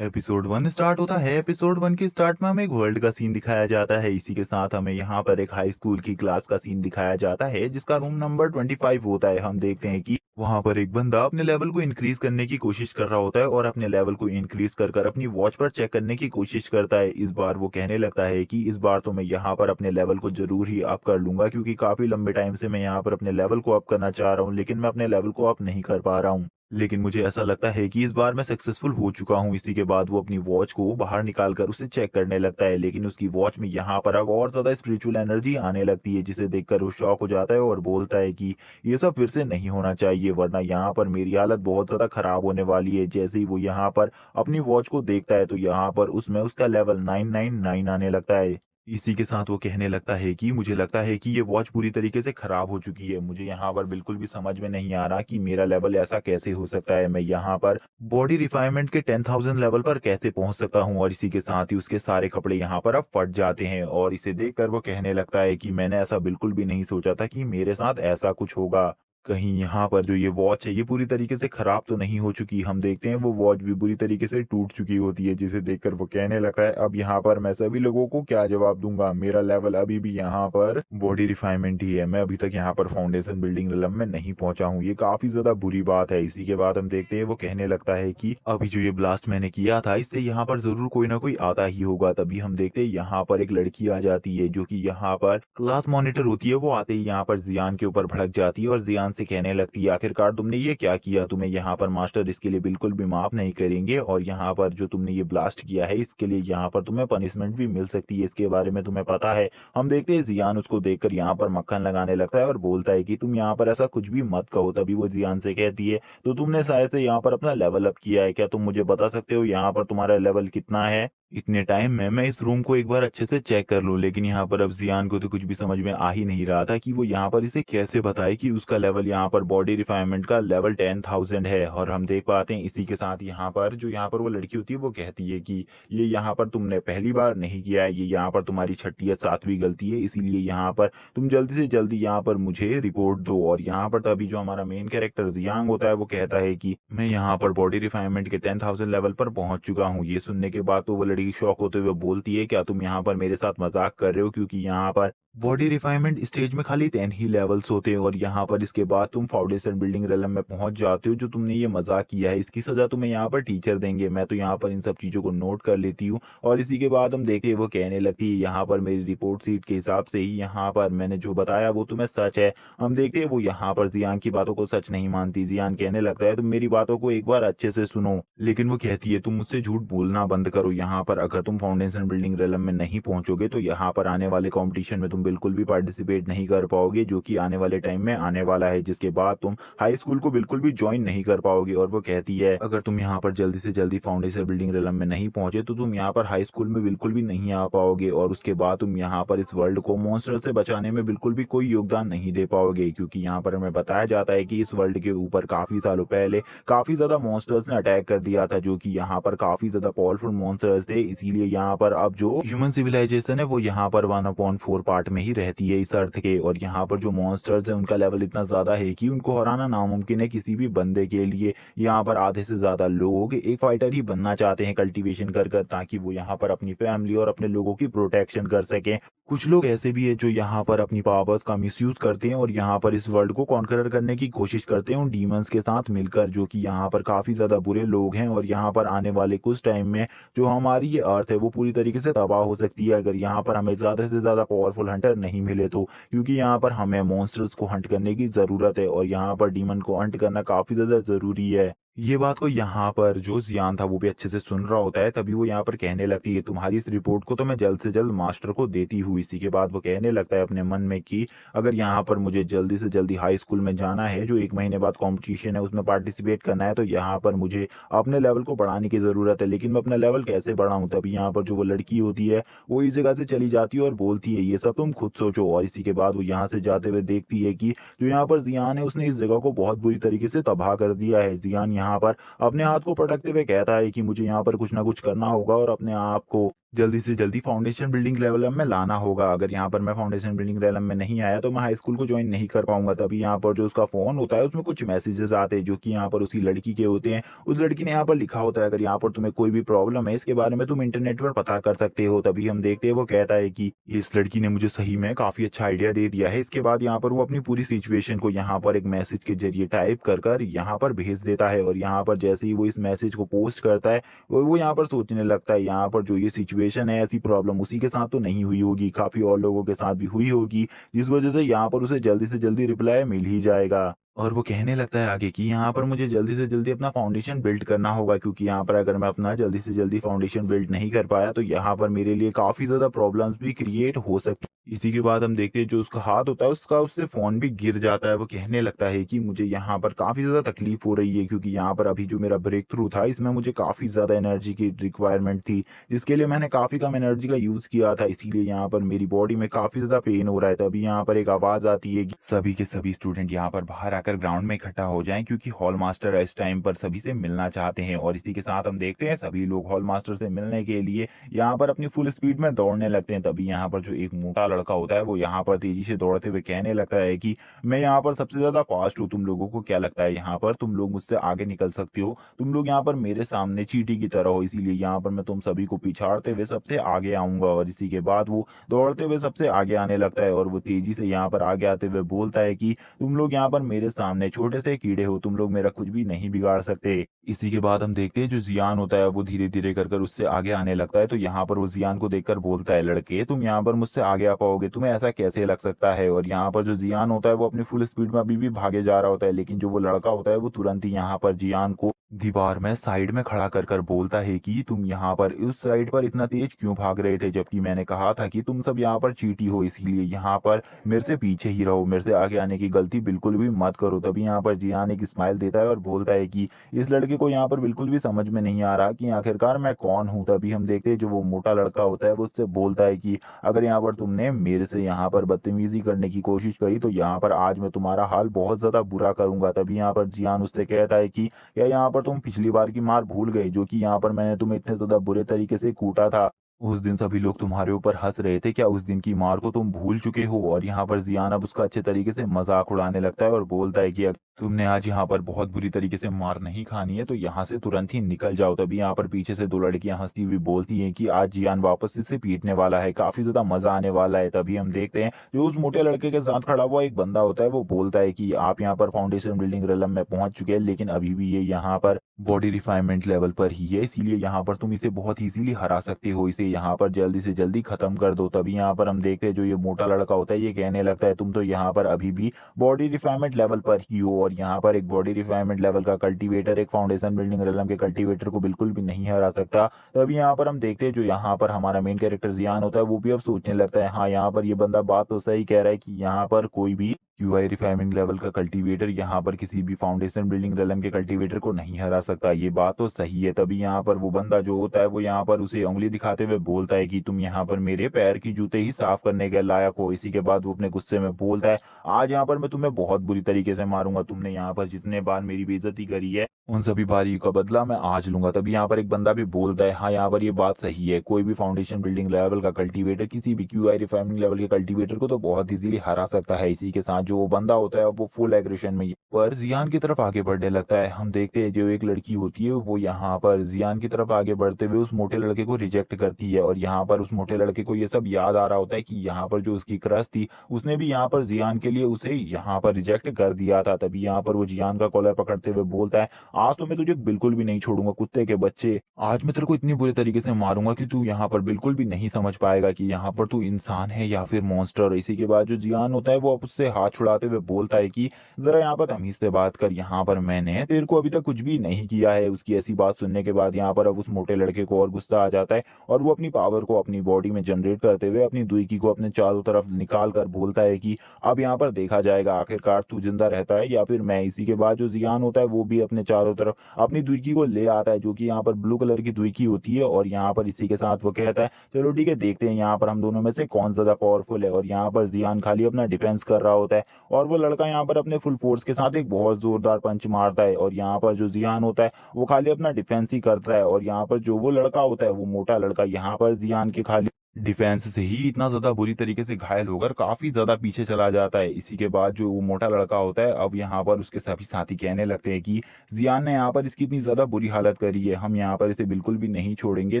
Episode 1 start होता है। Episode 1 के स्टार्ट में हमें एक वर्ल्ड का सीन दिखाया जाता है। इसी के साथ हमें यहाँ पर एक हाई स्कूल की क्लास का सीन दिखाया जाता है, जिसका रूम नंबर 25 होता है। हम देखते हैं कि वहाँ पर एक बंदा अपने लेवल को इंक्रीज करने की कोशिश कर रहा होता है और अपने लेवल को इंक्रीज कर कर अपनी वॉच पर चेक करने की कोशिश करता है। इस बार वो कहने लगता है कि इस बार तो मैं यहाँ पर अपने लेवल को जरूर ही अप कर लूंगा, क्योंकि काफी लंबे टाइम से मैं यहाँ पर अपने लेवल को अप करना चाह रहा हूँ, लेकिन मैं अपने लेवल को अप नहीं कर पा रहा हूँ। लेकिन मुझे ऐसा लगता है कि इस बार मैं सक्सेसफुल हो चुका हूँ। इसी के बाद वो अपनी वॉच को बाहर निकाल कर उसे चेक करने लगता है, लेकिन उसकी वॉच में यहाँ पर अब और ज़्यादा स्पिरिचुअल एनर्जी आने लगती है, जिसे देखकर वो शॉक हो जाता है और बोलता है कि ये सब फिर से नहीं होना चाहिए, वरना यहाँ पर मेरी हालत बहुत ज़्यादा खराब होने वाली है। जैसे ही वो यहाँ पर अपनी वॉच को देखता है तो यहाँ पर उसमें उसका लेवल 999 आने लगता है। इसी के साथ वो कहने लगता है कि मुझे लगता है कि ये वॉच पूरी तरीके से खराब हो चुकी है। मुझे यहाँ पर बिल्कुल भी समझ में नहीं आ रहा कि मेरा लेवल ऐसा कैसे हो सकता है। मैं यहाँ पर बॉडी रिफाइनमेंट के 10,000 लेवल पर कैसे पहुंच सकता हूँ। और इसी के साथ ही उसके सारे कपड़े यहाँ पर अब फट जाते हैं और इसे देखकर वो कहने लगता है कि मैंने ऐसा बिल्कुल भी नहीं सोचा था कि मेरे साथ ऐसा कुछ होगा। कहीं यहाँ पर जो ये वॉच है ये पूरी तरीके से खराब तो नहीं हो चुकी। हम देखते हैं वो वॉच भी बुरी तरीके से टूट चुकी होती है, जिसे देखकर वो कहने लगता है अब यहाँ पर मैं सभी लोगों को क्या जवाब दूंगा। मेरा लेवल अभी भी यहाँ पर बॉडी रिफाइनमेंट ही है। मैं अभी तक यहाँ पर फाउंडेशन बिल्डिंग रिलम में नहीं पहुंचा हूँ। ये काफी ज्यादा बुरी बात है। इसी के बाद हम देखते हैं वो कहने लगता है कि अभी जो ये ब्लास्ट मैंने किया था इससे यहाँ पर जरूर कोई ना कोई आता ही होगा। तभी हम देखते हैं यहाँ पर एक लड़की आ जाती है जो कि यहाँ पर क्लास मॉनिटर होती है। वो आते ही यहाँ पर जियान के ऊपर भड़क जाती है और जियान से कहने लगती है आखिरकार तुमने ये क्या किया, तुम्हें यहाँ पर मास्टर इसके लिए बिल्कुल भी माफ नहीं करेंगे और यहाँ पर जो तुमने ये ब्लास्ट किया है इसके लिए यहाँ पर तुम्हें पनिशमेंट भी मिल सकती है, इसके बारे में तुम्हें पता है। हम देखते हैं जियान उसको देखकर यहाँ पर मक्खन लगाने लगता है और बोलता है कि तुम यहाँ पर ऐसा कुछ भी मत कहो। तभी वो जियान से कहती है तो तुमने शायद से यहाँ पर अपना लेवल अप किया है, क्या तुम मुझे बता सकते हो यहाँ पर तुम्हारा लेवल कितना है। इतने टाइम में मैं इस रूम को एक बार अच्छे से चेक कर लूं। लेकिन यहाँ पर अब जियान को तो कुछ भी समझ में आ ही नहीं रहा था कि वो यहाँ पर इसे कैसे बताए कि उसका लेवल यहाँ पर बॉडी रिफाइनमेंट का लेवल 10,000 है। और हम देख पाते हैं इसी के साथ यहाँ पर जो यहाँ पर वो लड़की होती है वो कहती है कि ये यहाँ पर तुमने पहली बार नहीं किया है, ये यहाँ पर तुम्हारी छठी या सातवीं गलती है, इसीलिए यहाँ पर तुम जल्दी से जल्दी यहाँ पर मुझे रिपोर्ट दो। और यहाँ पर तभी जो हमारा मेन कैरेक्टर जियांग होता है वो कहता है कि मैं यहाँ पर बॉडी रिफाइनमेंट के 10,000 लेवल पर पहुंच चुका हूँ। ये सुनने के बाद तो वो लड़की शॉक होते हुए बोलती है क्या तुम यहाँ पर मेरे साथ मजाक कर रहे हो, क्योंकि यहाँ पर बॉडी रिफाइनमेंट स्टेज में खाली 10 ही लेवल्स होते हैं और यहाँ पर इसके बाद तुम फाउंडेशन बिल्डिंग रेलम में पहुंच जाते हो। जो तुमने ये मजाक किया है इसकी सजा तुम्हें यहाँ पर टीचर देंगे। मैं तो यहाँ पर इन सब चीजों को नोट कर लेती हूँ। और इसी के बाद हम देखते हैं वो कहने लगती है यहाँ पर मेरी रिपोर्ट सीट के हिसाब से ही यहाँ पर मैंने जो बताया वो तुम्हें सच है। हम देखते हैं वो यहाँ पर जियान की बातों को सच नहीं मानती। जियान कहने लगता है तुम मेरी बातों को एक बार अच्छे से सुनो। लेकिन वो कहती है तुम मुझसे झूठ बोलना बंद करो। यहाँ पर अगर तुम फाउंडेशन बिल्डिंग रेलम में नहीं पहुंचोगे तो यहाँ पर आने वाले कंपटीशन में तुम बिल्कुल भी पार्टिसिपेट नहीं कर पाओगे, जो कि आने वाले टाइम में आने वाला है, जिसके बाद तुम हाई स्कूल को बिल्कुल भी ज्वाइन नहीं कर पाओगे। और वो कहती है अगर तुम यहाँ पर जल्दी से जल्दी फाउंडेशन बिल्डिंग रेलम में नहीं पहुंचे तो तुम यहाँ पर हाई स्कूल में बिल्कुल भी नहीं आ पाओगे और उसके बाद तुम यहाँ पर इस वर्ल्ड को मॉन्स्टर से बचाने में बिल्कुल भी कोई योगदान नहीं दे पाओगे। क्योंकि यहाँ पर हमें बताया जाता है कि इस वर्ल्ड के ऊपर काफी सालों पहले काफी ज्यादा मॉन्स्टर्स ने अटैक कर दिया था, जो कि यहाँ पर काफी ज्यादा पावरफुल मॉन्स्टर्स थे। इसीलिए यहाँ पर अब जो ह्यूमन सिविलाइजेशन है वो यहाँ पर 1/4 पार्ट में ही रहती है इस अर्थ के। और यहाँ पर जो मॉन्स्टर्स है उनका लेवल इतना ज्यादा है कि उनको हराना नामुमकिन है किसी भी बंदे के लिए। यहाँ पर आधे से ज्यादा लोग एक फाइटर ही बनना चाहते हैं कल्टीवेशन कर कर, ताकि वो यहाँ पर अपनी फैमिली और अपने लोगों की प्रोटेक्शन कर सकें। कुछ लोग ऐसे भी है जो यहाँ पर अपनी पावर्स का मिसयूज करते हैं और यहाँ पर इस वर्ल्ड को कॉन्करर करने की कोशिश करते हैं उन डीमंस के साथ मिलकर, जो कि यहाँ पर काफी ज्यादा बुरे लोग हैं। और यहाँ पर आने वाले कुछ टाइम में जो हमारी ये अर्थ है वो पूरी तरीके से तबाह हो सकती है अगर यहाँ पर हमें ज्यादा से ज्यादा पावरफुल हंटर नहीं मिले तो। क्योंकि यहाँ पर हमें मॉन्स्टर्स को हंट करने की जरूरत है और यहाँ पर डीमन को हंट करना काफी ज्यादा जरूरी है। ये बात को यहाँ पर जो जियान था वो भी अच्छे से सुन रहा होता है। तभी वो यहाँ पर कहने लगती है तुम्हारी इस रिपोर्ट को तो मैं जल्द से जल्द मास्टर को देती हूँ। इसी के बाद वो कहने लगता है अपने मन में कि अगर यहाँ पर मुझे जल्दी से जल्दी हाई स्कूल में जाना है, जो 1 महीने बाद कॉम्पिटिशन है उसमें पार्टिसिपेट करना है, तो यहाँ पर मुझे अपने लेवल को बढ़ाने की जरूरत है। लेकिन मैं अपना लेवल कैसे बढ़ाऊं। तभी यहाँ पर जो वो लड़की होती है वो इस जगह से चली जाती है और बोलती है ये सब तुम खुद सोचो। और इसी के बाद वो यहाँ से जाते हुए देखती है कि जो यहाँ पर जियान है उसने इस जगह को बहुत बुरी तरीके से तबाह कर दिया है। जियान यहाँ पर अपने हाथ को पटकते हुए कहता है कि मुझे यहाँ पर कुछ ना कुछ करना होगा और अपने आप को जल्दी से जल्दी फाउंडेशन बिल्डिंग लेवल में लाना होगा। अगर यहाँ पर मैं फाउंडेशन बिल्डिंग लेवल में नहीं आया तो मैं हाई स्कूल को जॉइन नहीं कर पाऊँगा। तभी यहाँ पर जो उसका फ़ोन होता है उसमें कुछ मैसेजेस आते हैं जो कि यहाँ पर उसी लड़की के होते हैं। उस लड़की ने यहाँ पर लिखा होता है अगर यहाँ पर तुम्हें कोई भी प्रॉब्लम है इसके बारे में तुम इंटरनेट पर पता कर सकते हो। तभी हम देखते हैं वो कहता है कि इस लड़की ने मुझे सही में काफ़ी अच्छा आइडिया दे दिया है। इसके बाद यहाँ पर वो अपनी पूरी सिचुएशन को यहाँ पर एक मैसेज के ज़रिए टाइप कर यहाँ पर भेज देता है और यहाँ पर जैसे ही वो इस मैसेज को पोस्ट करता है और वो यहाँ पर सोचने लगता है यहाँ पर जो ये सिचुएशन है ऐसी प्रॉब्लम उसी के साथ तो नहीं हुई होगी, काफ़ी और लोगों के साथ भी हुई होगी, जिस वजह से यहाँ पर उसे जल्दी से जल्दी रिप्लाई मिल ही जाएगा। और वो कहने लगता है आगे कि यहाँ पर मुझे जल्दी से जल्दी अपना फाउंडेशन बिल्ड करना होगा क्योंकि यहाँ पर अगर मैं अपना जल्दी से जल्दी फाउंडेशन बिल्ड नहीं कर पाया तो यहाँ पर मेरे लिए काफ़ी ज़्यादा प्रॉब्लम्स भी क्रिएट हो सकती हैं। इसी के बाद हम देखते हैं जो उसका हाथ होता है उसका उससे फ़ोन भी गिर जाता है। वो कहने लगता है कि मुझे यहाँ पर काफ़ी ज़्यादा तकलीफ़ हो रही है क्योंकि यहाँ पर अभी जो मेरा ब्रेक थ्रू था इसमें मुझे काफ़ी ज़्यादा एनर्जी की रिक्वायरमेंट थी, जिसके लिए मैंने काफ़ी कम एनर्जी का यूज़ किया था। इसीलिए यहाँ पर मेरी बॉडी में काफ़ी ज़्यादा पेन हो रहा है। तभी यहाँ पर एक आवाज़ आती है कि सभी के सभी स्टूडेंट यहाँ पर बाहर आकर ग्राउंड में इकट्ठा हो जाएँ क्योंकि हॉल मास्टर इस टाइम पर सभी से मिलना चाहते हैं। और इसी के साथ हम देखते हैं सभी लोग हॉल मास्टर से मिलने के लिए यहाँ पर अपनी फुल स्पीड में दौड़ने लगते हैं। तभी यहाँ पर जो एक मोटा लड़का होता है वो यहाँ पर तेज़ी से दौड़ते हुए कहने लगता है कि मैं यहाँ पर सबसे ज़्यादा फ़ास्ट हूँ, तुम लोगों को क्या लगता है यहाँ पर तुम लोग मुझसे आगे निकल सकते हो? तुम लोग यहाँ पर मेरे सामने चींटी की तरह हो, इसीलिए यहाँ पर मैं तुम सभी को पिछाड़ते हुए सबसे आगे आऊँगा। और इसी के बाद वो दौड़ते हुए सबसे आगे आने लगता है और वो तेज़ी से यहाँ पर आगे आते हुए बोलता है कि तुम लोग यहाँ पर मेरे सामने छोटे से कीड़े हो, तुम लोग मेरा कुछ भी नहीं बिगाड़ सकते। इसी के बाद हम देखते हैं जो ज़ियान होता है वो धीरे-धीरे कर उससे आगे आने लगता है। तो यहाँ पर वो ज़ियान को देखकर बोलता है, लड़के तुम यहाँ पर मुझसे आगे आ पाओगे, तुम्हें ऐसा कैसे लग सकता है? और यहाँ पर जो ज़ियान होता है वो अपनी फुल स्पीड में अभी भी भागे जा रहा होता है, लेकिन जो वो लड़का होता है वो तुरंत ही यहाँ पर ज़ियान को दीवार में साइड में खड़ा कर बोलता है कि तुम यहाँ पर उस साइड पर इतना तेज क्यों भाग रहे थे? जबकि मैंने कहा था कि तुम सब यहाँ पर चींटी हो, इसीलिए यहाँ पर मेरे से पीछे ही रहो, मेरे से आगे आने की गलती बिल्कुल भी मत करो। तभी यहाँ पर जियान एक स्माइल देता है और बोलता है कि इस लड़के को यहाँ पर बिल्कुल भी समझ में नहीं आ रहा कि आखिरकार मैं कौन हूँ। तभी हम देखते हैं जो वो मोटा लड़का होता है वो उससे बोलता है कि अगर यहाँ पर तुमने मेरे से यहाँ पर बदतमीजी करने की कोशिश करी तो यहाँ पर आज मैं तुम्हारा हाल बहुत ज़्यादा बुरा करूँगा। तभी यहाँ पर जियान उससे कहता है कि क्या यहाँ पर तुम पिछली बार की मार भूल गए जो कि यहाँ पर मैंने तुम्हें इतने ज़्यादा बुरे तरीके से कूटा था? उस दिन सभी लोग तुम्हारे ऊपर हँस रहे थे, क्या उस दिन की मार को तुम भूल चुके हो? और यहाँ पर ज़ियान अब उसका अच्छे तरीके से मज़ाक उड़ाने लगता है और बोलता है कि अगर तुमने आज यहाँ पर बहुत बुरी तरीके से मार नहीं खानी है, तो यहाँ से तुरंत ही निकल जाओ। तभी यहाँ पर पीछे से 2 लड़कियाँ हँसती हुई बोलती हैं कि आज ज़ियान वापस से इसे पीटने वाला है, काफ़ी ज़्यादा मज़ा आने वाला है। तभी हम देखते हैं, जो उस मोटे लड़के के साथ खड़ा हुआ एक बंदा होता है, वो बोलता है कि आप यहाँ पर फाउंडेशन बिल्डिंग रिलम में पहुँच चुके हैं, लेकिन अभी भी ये यहाँ पर बॉडी रिफाइनमेंट लेवल पर ही है, इसीलिए यहाँ पर तुम इसे बहुत ईज़िली हरा सकते हो। इसे यहाँ पर जल्दी से जल्दी खत्म कर दो। तभी यहाँ पर हम देखते हैं जो ये मोटा लड़का होता है ये कहने लगता है तुम तो यहाँ पर अभी भी बॉडी रिफाइनमेंट लेवल पर ही हो और यहाँ पर एक बॉडी रिफाइनमेंट लेवल का कल्टीवेटर एक फाउंडेशन बिल्डिंग रिलम के कल्टीवेटर को बिल्कुल भी नहीं हरा सकता। तभी यहाँ पर हम देखते हैं जो यहाँ पर हमारा मेन कैरेक्टर जियान होता है वो भी अब सोचने लगता है, हाँ यहाँ पर ये बंदा बात तो सही कह रहा है कि यहाँ पर कोई भी क्यूआई रिफाइनिंग लेवल का कल्टीवेटर यहाँ पर किसी भी फाउंडेशन बिल्डिंग रेलम के कल्टीवेटर को नहीं हरा सकता। ये बात तो सही है। तभी यहाँ पर वो बंदा जो होता है वो यहाँ पर उसे उंगली दिखाते हुए बोलता है कि तुम यहाँ पर मेरे पैर की जूते ही साफ करने के लायक हो। इसी के बाद वो अपने गुस्से में बोलता है, आज यहाँ पर मैं तुम्हें बहुत बुरी तरीके से मारूंगा। तुमने यहाँ पर जितने बार मेरी बेइज्जती करी है उन सभी बारी का बदला मैं आज लूंगा। तभी यहाँ पर एक बंदा भी बोलता है, हाँ यहाँ पर ये बात सही है, कोई भी फाउंडेशन बिल्डिंग लेवल का कल्टीवेटर किसी भी क्यूआई रिफाइनिंग लेवल के कल्टीवेटर को तो बहुत इजीली हरा सकता है। इसी के साथ जो वो बंदा होता है वो फुल एग्रेशन में पर जियान की तरफ आगे बढ़ने लगता है। हम देखते हैं जो एक लड़की होती है वो यहाँ पर जियान की तरफ आगे बढ़ते हुए उस मोटे लड़के को रिजेक्ट करती है और यहाँ पर उस मोटे लड़के को ये सब याद आ रहा होता है कि यहाँ पर जो उसकी क्रश थी उसने भी यहाँ पर जियान के लिए उसे यहाँ पर रिजेक्ट कर दिया था। तभी यहाँ पर वो जियान का कॉलर पकड़ते हुए बोलता है, आज तो मैं तुझे बिल्कुल भी नहीं छोड़ूंगा कुत्ते के बच्चे। आज मैं तेरे को इतनी बुरे तरीके से मारूंगा कि तू यहाँ पर बिल्कुल भी नहीं समझ पाएगा कि यहाँ पर तू इंसान है या फिर मॉन्स्टर। इसी के बाद जो जियान होता है वो अब उससे हाथ छुड़ाते हुए बोलता है कि जरा यहाँ पर तमीज से बात कर, यहाँ पर मैंने तेरे को अभी तक कुछ भी नहीं किया है। उसकी ऐसी बात सुनने के बाद यहाँ पर अब उस मोटे लड़के को और गुस्सा आ जाता है और वो अपनी पावर को अपनी बॉडी में जनरेट करते हुए अपनी दुईकी को अपने चारों तरफ निकाल कर बोलता है कि अब यहाँ पर देखा जाएगा आखिरकार तू जिंदा रहता है या फिर मैं। इसी के बाद जो जियान होता है वो भी अपने चारों चारों तरफ अपनी दुर्गी को ले आता है, जो कि यहाँ पर ब्लू कलर की दुर्गी होती है। और यहाँ पर इसी के साथ वो कहता है चलो ठीक है, देखते हैं यहाँ पर हम दोनों में से कौन ज्यादा पावरफुल है। और यहाँ पर जियान खाली अपना डिफेंस कर रहा होता है और वो लड़का यहाँ पर अपने फुल फोर्स के साथ एक बहुत जोरदार पंच मारता है। और यहाँ पर जो जियान होता है वो खाली अपना डिफेंस ही करता है। और यहाँ पर जो वो लड़का होता है, वो मोटा लड़का, यहाँ पर जियान के खाली डिफेंस से ही इतना ज्यादा बुरी तरीके से घायल होकर काफी ज्यादा पीछे चला जाता है। इसी के बाद जो वो मोटा लड़का होता है, अब यहाँ पर उसके सभी साथी कहने लगते हैं कि जियान ने यहाँ पर इसकी इतनी ज्यादा बुरी हालत करी है, हम यहाँ पर इसे बिल्कुल भी नहीं छोड़ेंगे।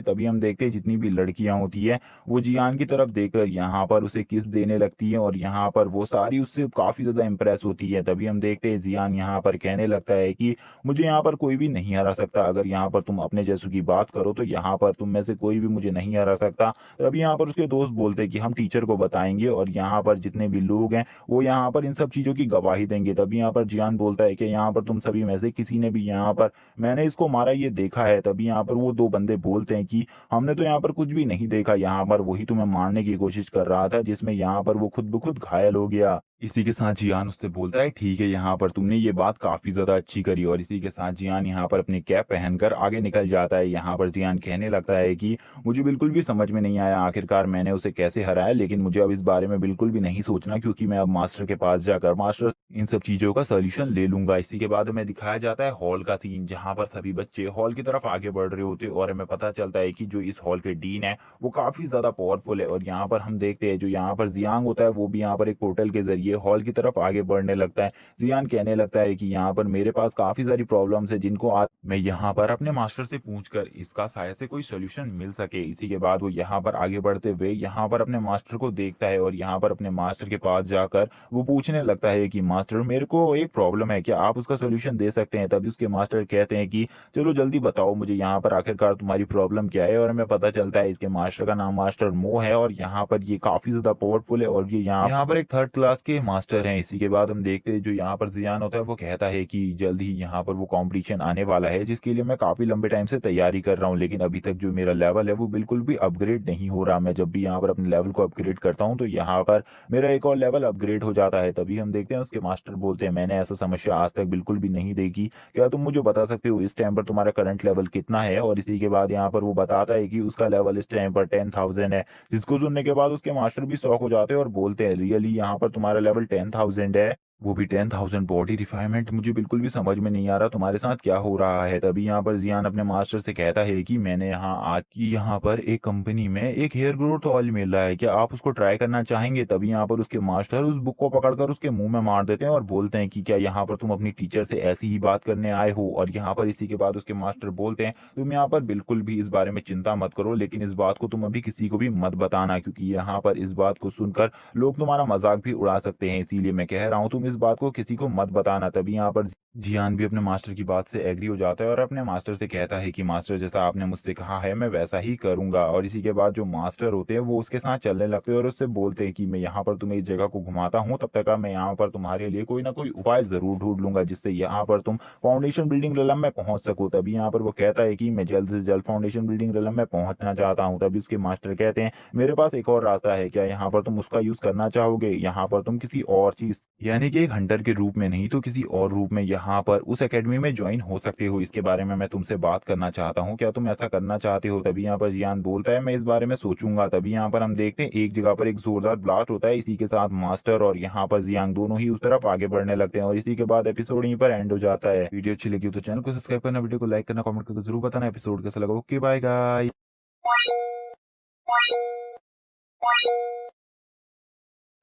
तभी हम देखते हैं जितनी भी लड़कियां होती है वो जियान की तरफ देखकर यहाँ पर उसे किस देने लगती है और यहाँ पर वो सारी उससे काफी ज्यादा इंप्रेस होती है। तभी हम देखते हैं जियान यहाँ पर कहने लगता है कि मुझे यहाँ पर कोई भी नहीं हरा सकता, अगर यहाँ पर तुम अपने जैसों की बात करो तो यहाँ पर तुम में से कोई भी मुझे नहीं हरा सकता। तभी यहाँ पर उसके दोस्त बोलते हैं कि हम टीचर को बताएंगे और यहाँ पर जितने भी लोग हैं वो यहाँ पर इन सब चीजों की गवाही देंगे। तभी यहाँ पर जियान बोलता है कि यहाँ पर तुम सभी में से किसी ने भी यहाँ पर मैंने इसको मारा ये देखा है। तभी यहाँ पर वो दो बंदे बोलते हैं कि हमने तो यहाँ पर कुछ भी नहीं देखा, यहाँ पर वही तुम्हें मारने की कोशिश कर रहा था, जिसमें यहाँ पर वो खुद ब खुद घायल हो गया। इसी के साथ जियान उससे बोलता है ठीक है, यहाँ पर तुमने ये बात काफी ज्यादा अच्छी करी। और इसी के साथ जियान यहाँ पर अपनी कैप पहनकर आगे निकल जाता है। यहाँ पर जियान कहने लगता है कि मुझे बिल्कुल भी समझ में नहीं आया आखिरकार मैंने उसे कैसे हराया, लेकिन मुझे अब इस बारे में बिल्कुल भी नहीं सोचना, क्योंकि मैं अब मास्टर के पास जाकर मास्टर इन सब चीजों का सोल्यूशन ले लूंगा। इसी के बाद हमें दिखाया जाता है हॉल का सीन, जहां पर सभी बच्चे हॉल की तरफ आगे बढ़ रहे होते हैं और हमें पता चलता है कि जो इस हॉल के डीन है वो काफी ज्यादा पावरफुल है। और यहाँ पर हम देखते हैं जो यहाँ पर जियांग होता है वो भी यहाँ पर एक पोर्टल के जरिए हॉल की तरफ आगे बढ़ने लगता है। जियान कहने लगता है कि यहाँ पर मेरे पास काफी सारी प्रॉब्लम्स है जिनको आज मैं यहाँ पर अपने मास्टर से पूछकर इसका शायद से कोई सोल्यूशन मिल सके। इसी के बाद वो यहाँ पर आगे बढ़ते हुए यहाँ पर अपने मास्टर को देखता है और यहाँ पर अपने मास्टर के पास जाकर वो पूछने लगता है कि मास्टर मेरे को एक प्रॉब्लम है, क्या आप उसका सोल्यूशन दे सकते हैं। तभी उसके मास्टर कहते हैं कि चलो जल्दी बताओ मुझे यहाँ पर आखिरकार तुम्हारी प्रॉब्लम क्या है। और हमें पता चलता है इसके मास्टर का नाम मास्टर मो है और यहाँ पर ये काफी ज्यादा पावरफुल है और ये यहाँ पर एक थर्ड क्लास के मास्टर हैं। इसी के बाद हम देखते हैं जो यहाँ पर जियान होता है वो कहता है कि जल्द ही यहाँ पर वो कंपटीशन आने वाला है जिसके लिए मैं काफी लंबे टाइम से तैयारी कर रहा हूँ, लेकिन अभी तक जो मेरा लेवल है वो बिल्कुल भी अपग्रेड नहीं हो रहा। मैं जब भी यहाँ पर अपने लेवल को अपग्रेड करता हूँ तो यहाँ पर मेरा एक और लेवल अपग्रेड हो जाता है। तभी हम देखते हैं उसके मास्टर बोलते हैं मैंने ऐसा समस्या आज तक बिल्कुल भी नहीं देखी, क्या तुम मुझे बता सकते हो इस टाइम पर तुम्हारा करंट लेवल कितना है। और इसी के बाद यहाँ पर वो बताता है कि उसका लेवल इस टाइम पर 10,000 है, जिसको सुनने के बाद उसके मास्टर भी शॉक हो जाते हैं और बोलते हैं रियली यहाँ पर तुम्हारा लेवल 10,000 है, वो भी 10,000 बॉडी रिफाइनमेंट, मुझे बिल्कुल भी समझ में नहीं आ रहा तुम्हारे साथ क्या हो रहा है। तभी यहाँ पर जियान अपने मास्टर से कहता है कि मैंने यहाँ आज की यहाँ पर एक कंपनी में एक हेयर ग्रोथ ऑयल मिल रहा है, क्या आप उसको ट्राई करना चाहेंगे। तभी यहाँ पर उसके मास्टर उस बुक को पकड़कर उसके मुंह में मार देते हैं और बोलते हैं कि क्या यहाँ पर तुम अपनी टीचर से ऐसी ही बात करने आए हो। और यहाँ पर इसी के बाद उसके मास्टर बोलते हैं तुम यहाँ पर बिल्कुल भी इस बारे में चिंता मत करो, लेकिन इस बात को तुम अभी किसी को भी मत बताना, क्योंकि यहाँ पर इस बात को सुनकर लोग तुम्हारा मजाक भी उड़ा सकते हैं, इसीलिए मैं कह रहा हूँ तुम इस बात को किसी को मत बताना। तभी यहाँ पर जियान भी अपने मास्टर की बात से एग्री हो जाता है और अपने मास्टर से कहता है कि मास्टर जैसा आपने मुझसे कहा है मैं वैसा ही करूंगा। और इसी के बाद जो मास्टर होते हैं वो उसके साथ चलने लगते हैं और उससे बोलते हैं कि मैं यहाँ पर तुम्हें इस जगह को घुमाता हूँ, तब तक मैं यहाँ पर तुम्हारे लिए कोई ना कोई उपाय जरूर ढूंढ लूंगा जिससे यहाँ पर तुम फाउंडेशन बिल्डिंग रिलम में पहुंच सको। तभी यहाँ पर वो कहता है कि मैं जल्द से जल्द फाउंडेशन बिल्डिंग रिलम में पहुंचना चाहता हूँ। तभी उसके मास्टर कहते हैं मेरे पास एक और रास्ता है, क्या यहाँ पर तुम उसका यूज करना चाहोगे। यहाँ पर तुम किसी और चीज यानी कि एक हंटर के रूप में नहीं तो किसी और रूप में यहाँ पर उस एकेडमी में ज्वाइन हो सकते हो, इसके बारे में मैं तुमसे बात करना चाहता हूँ, क्या तुम ऐसा करना चाहते हो। तभी यहाँ पर जियान बोलता है मैं इस बारे में सोचूंगा। तभी यहाँ पर हम देखते हैं एक जगह पर एक जोरदार ब्लास्ट होता है, इसी के साथ मास्टर और यहाँ पर जियांग दोनों ही उस तरफ आगे बढ़ने लगते हैं और इसी के बाद एपिसोड यहीं पर एंड हो जाता है। वीडियो अच्छी लगी तो चैनल को सब्सक्राइब करना, वीडियो को लाइक करना, कमेंट करके जरूर बताना एपिसोड कैसा लगा। Okay bye guys.